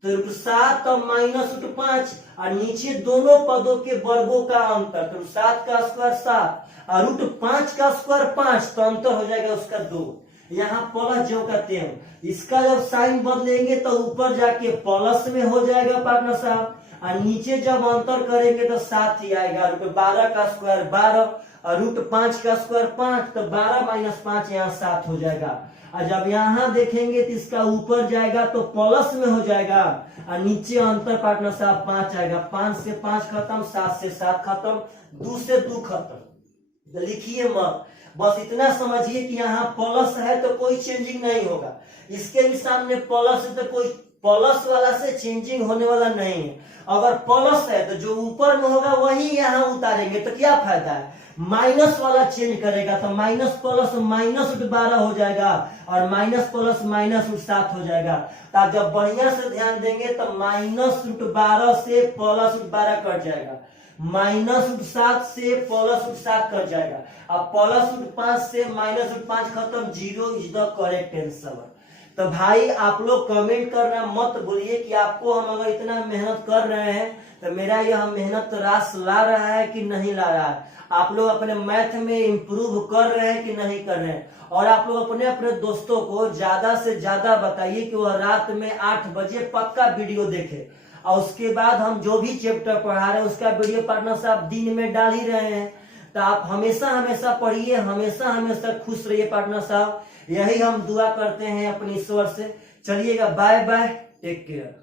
तो √7 और -√5 और नीचे दोनों पदों के वर्गों का अंतर, तो 7 का स्क्वायर 7 और √5 का स्क्वायर 5, तो अंतर हो जाएगा उसका 2। यहाँ प्लस जो कहते हैं, इसका जब साइन बदलेंगे तो ऊपर जाके प्लस में हो जाएगा पार्टनर साहब, और नीचे जब अंतर करेंगे तो 7 ही आएगा। √12 का स्क्वायर 12 और √5 का स्क्वायर 5, तो 12 - 5 यहाँ 7 हो जाएगा। और जब यहाँ देखेंगे तो इसका ऊपर जाएगा तो प्लस में हो जाएगा, और नीचे अंतर पार्टनर साहब 5 आएगा। 5 से 5 खत्म, 7 से 7 खत्म, 2 से 2 खत्म। लिखिए मत, बस इतना समझिए कि यहाँ प्लस है तो कोई चेंजिंग नहीं होगा। इसके भी सामने प्लस है तो कोई प्लस वाला से चेंजिंग होने वाला नहीं है। अगर प्लस है तो जो ऊपर में होगा वही यहाँ उतारेंगे, तो क्या फायदा है। माइनस वाला चेंज करेगा तो माइनस प्लस -√12 हो जाएगा, और माइनस प्लस -√7 हो जाएगा। तो आप जब बढ़िया से ध्यान देंगे तो -√12 से +√12 कट जाएगा, -√7 से +√7 कट जाएगा, अब +5 से -5 खत्म। 0 इज द करेक्ट आंसर। तो भाई आप लोग कमेंट करना मत भूलिए कि आपको हम अगर इतना मेहनत कर रहे हैं तो मेरा यह मेहनत रास ला रहा है कि नहीं ला रहा है। आप लोग अपने मैथ में इंप्रूव कर रहे हैं कि नहीं कर रहे हैं। और आप लोग अपने अपने दोस्तों को ज्यादा से ज्यादा बताइए कि वह रात में 8 बजे पक्का वीडियो देखे, और उसके बाद हम जो भी चैप्टर पढ़ा रहे हैं उसका वीडियो पार्टनर साहब दिन में डाल ही रहे हैं। तो आप हमेशा पढ़िए, हमेशा खुश रहिए पार्टनर साहब। यही हम दुआ करते हैं अपने ईश्वर से। चलिएगा, बाय बाय, टेक केयर।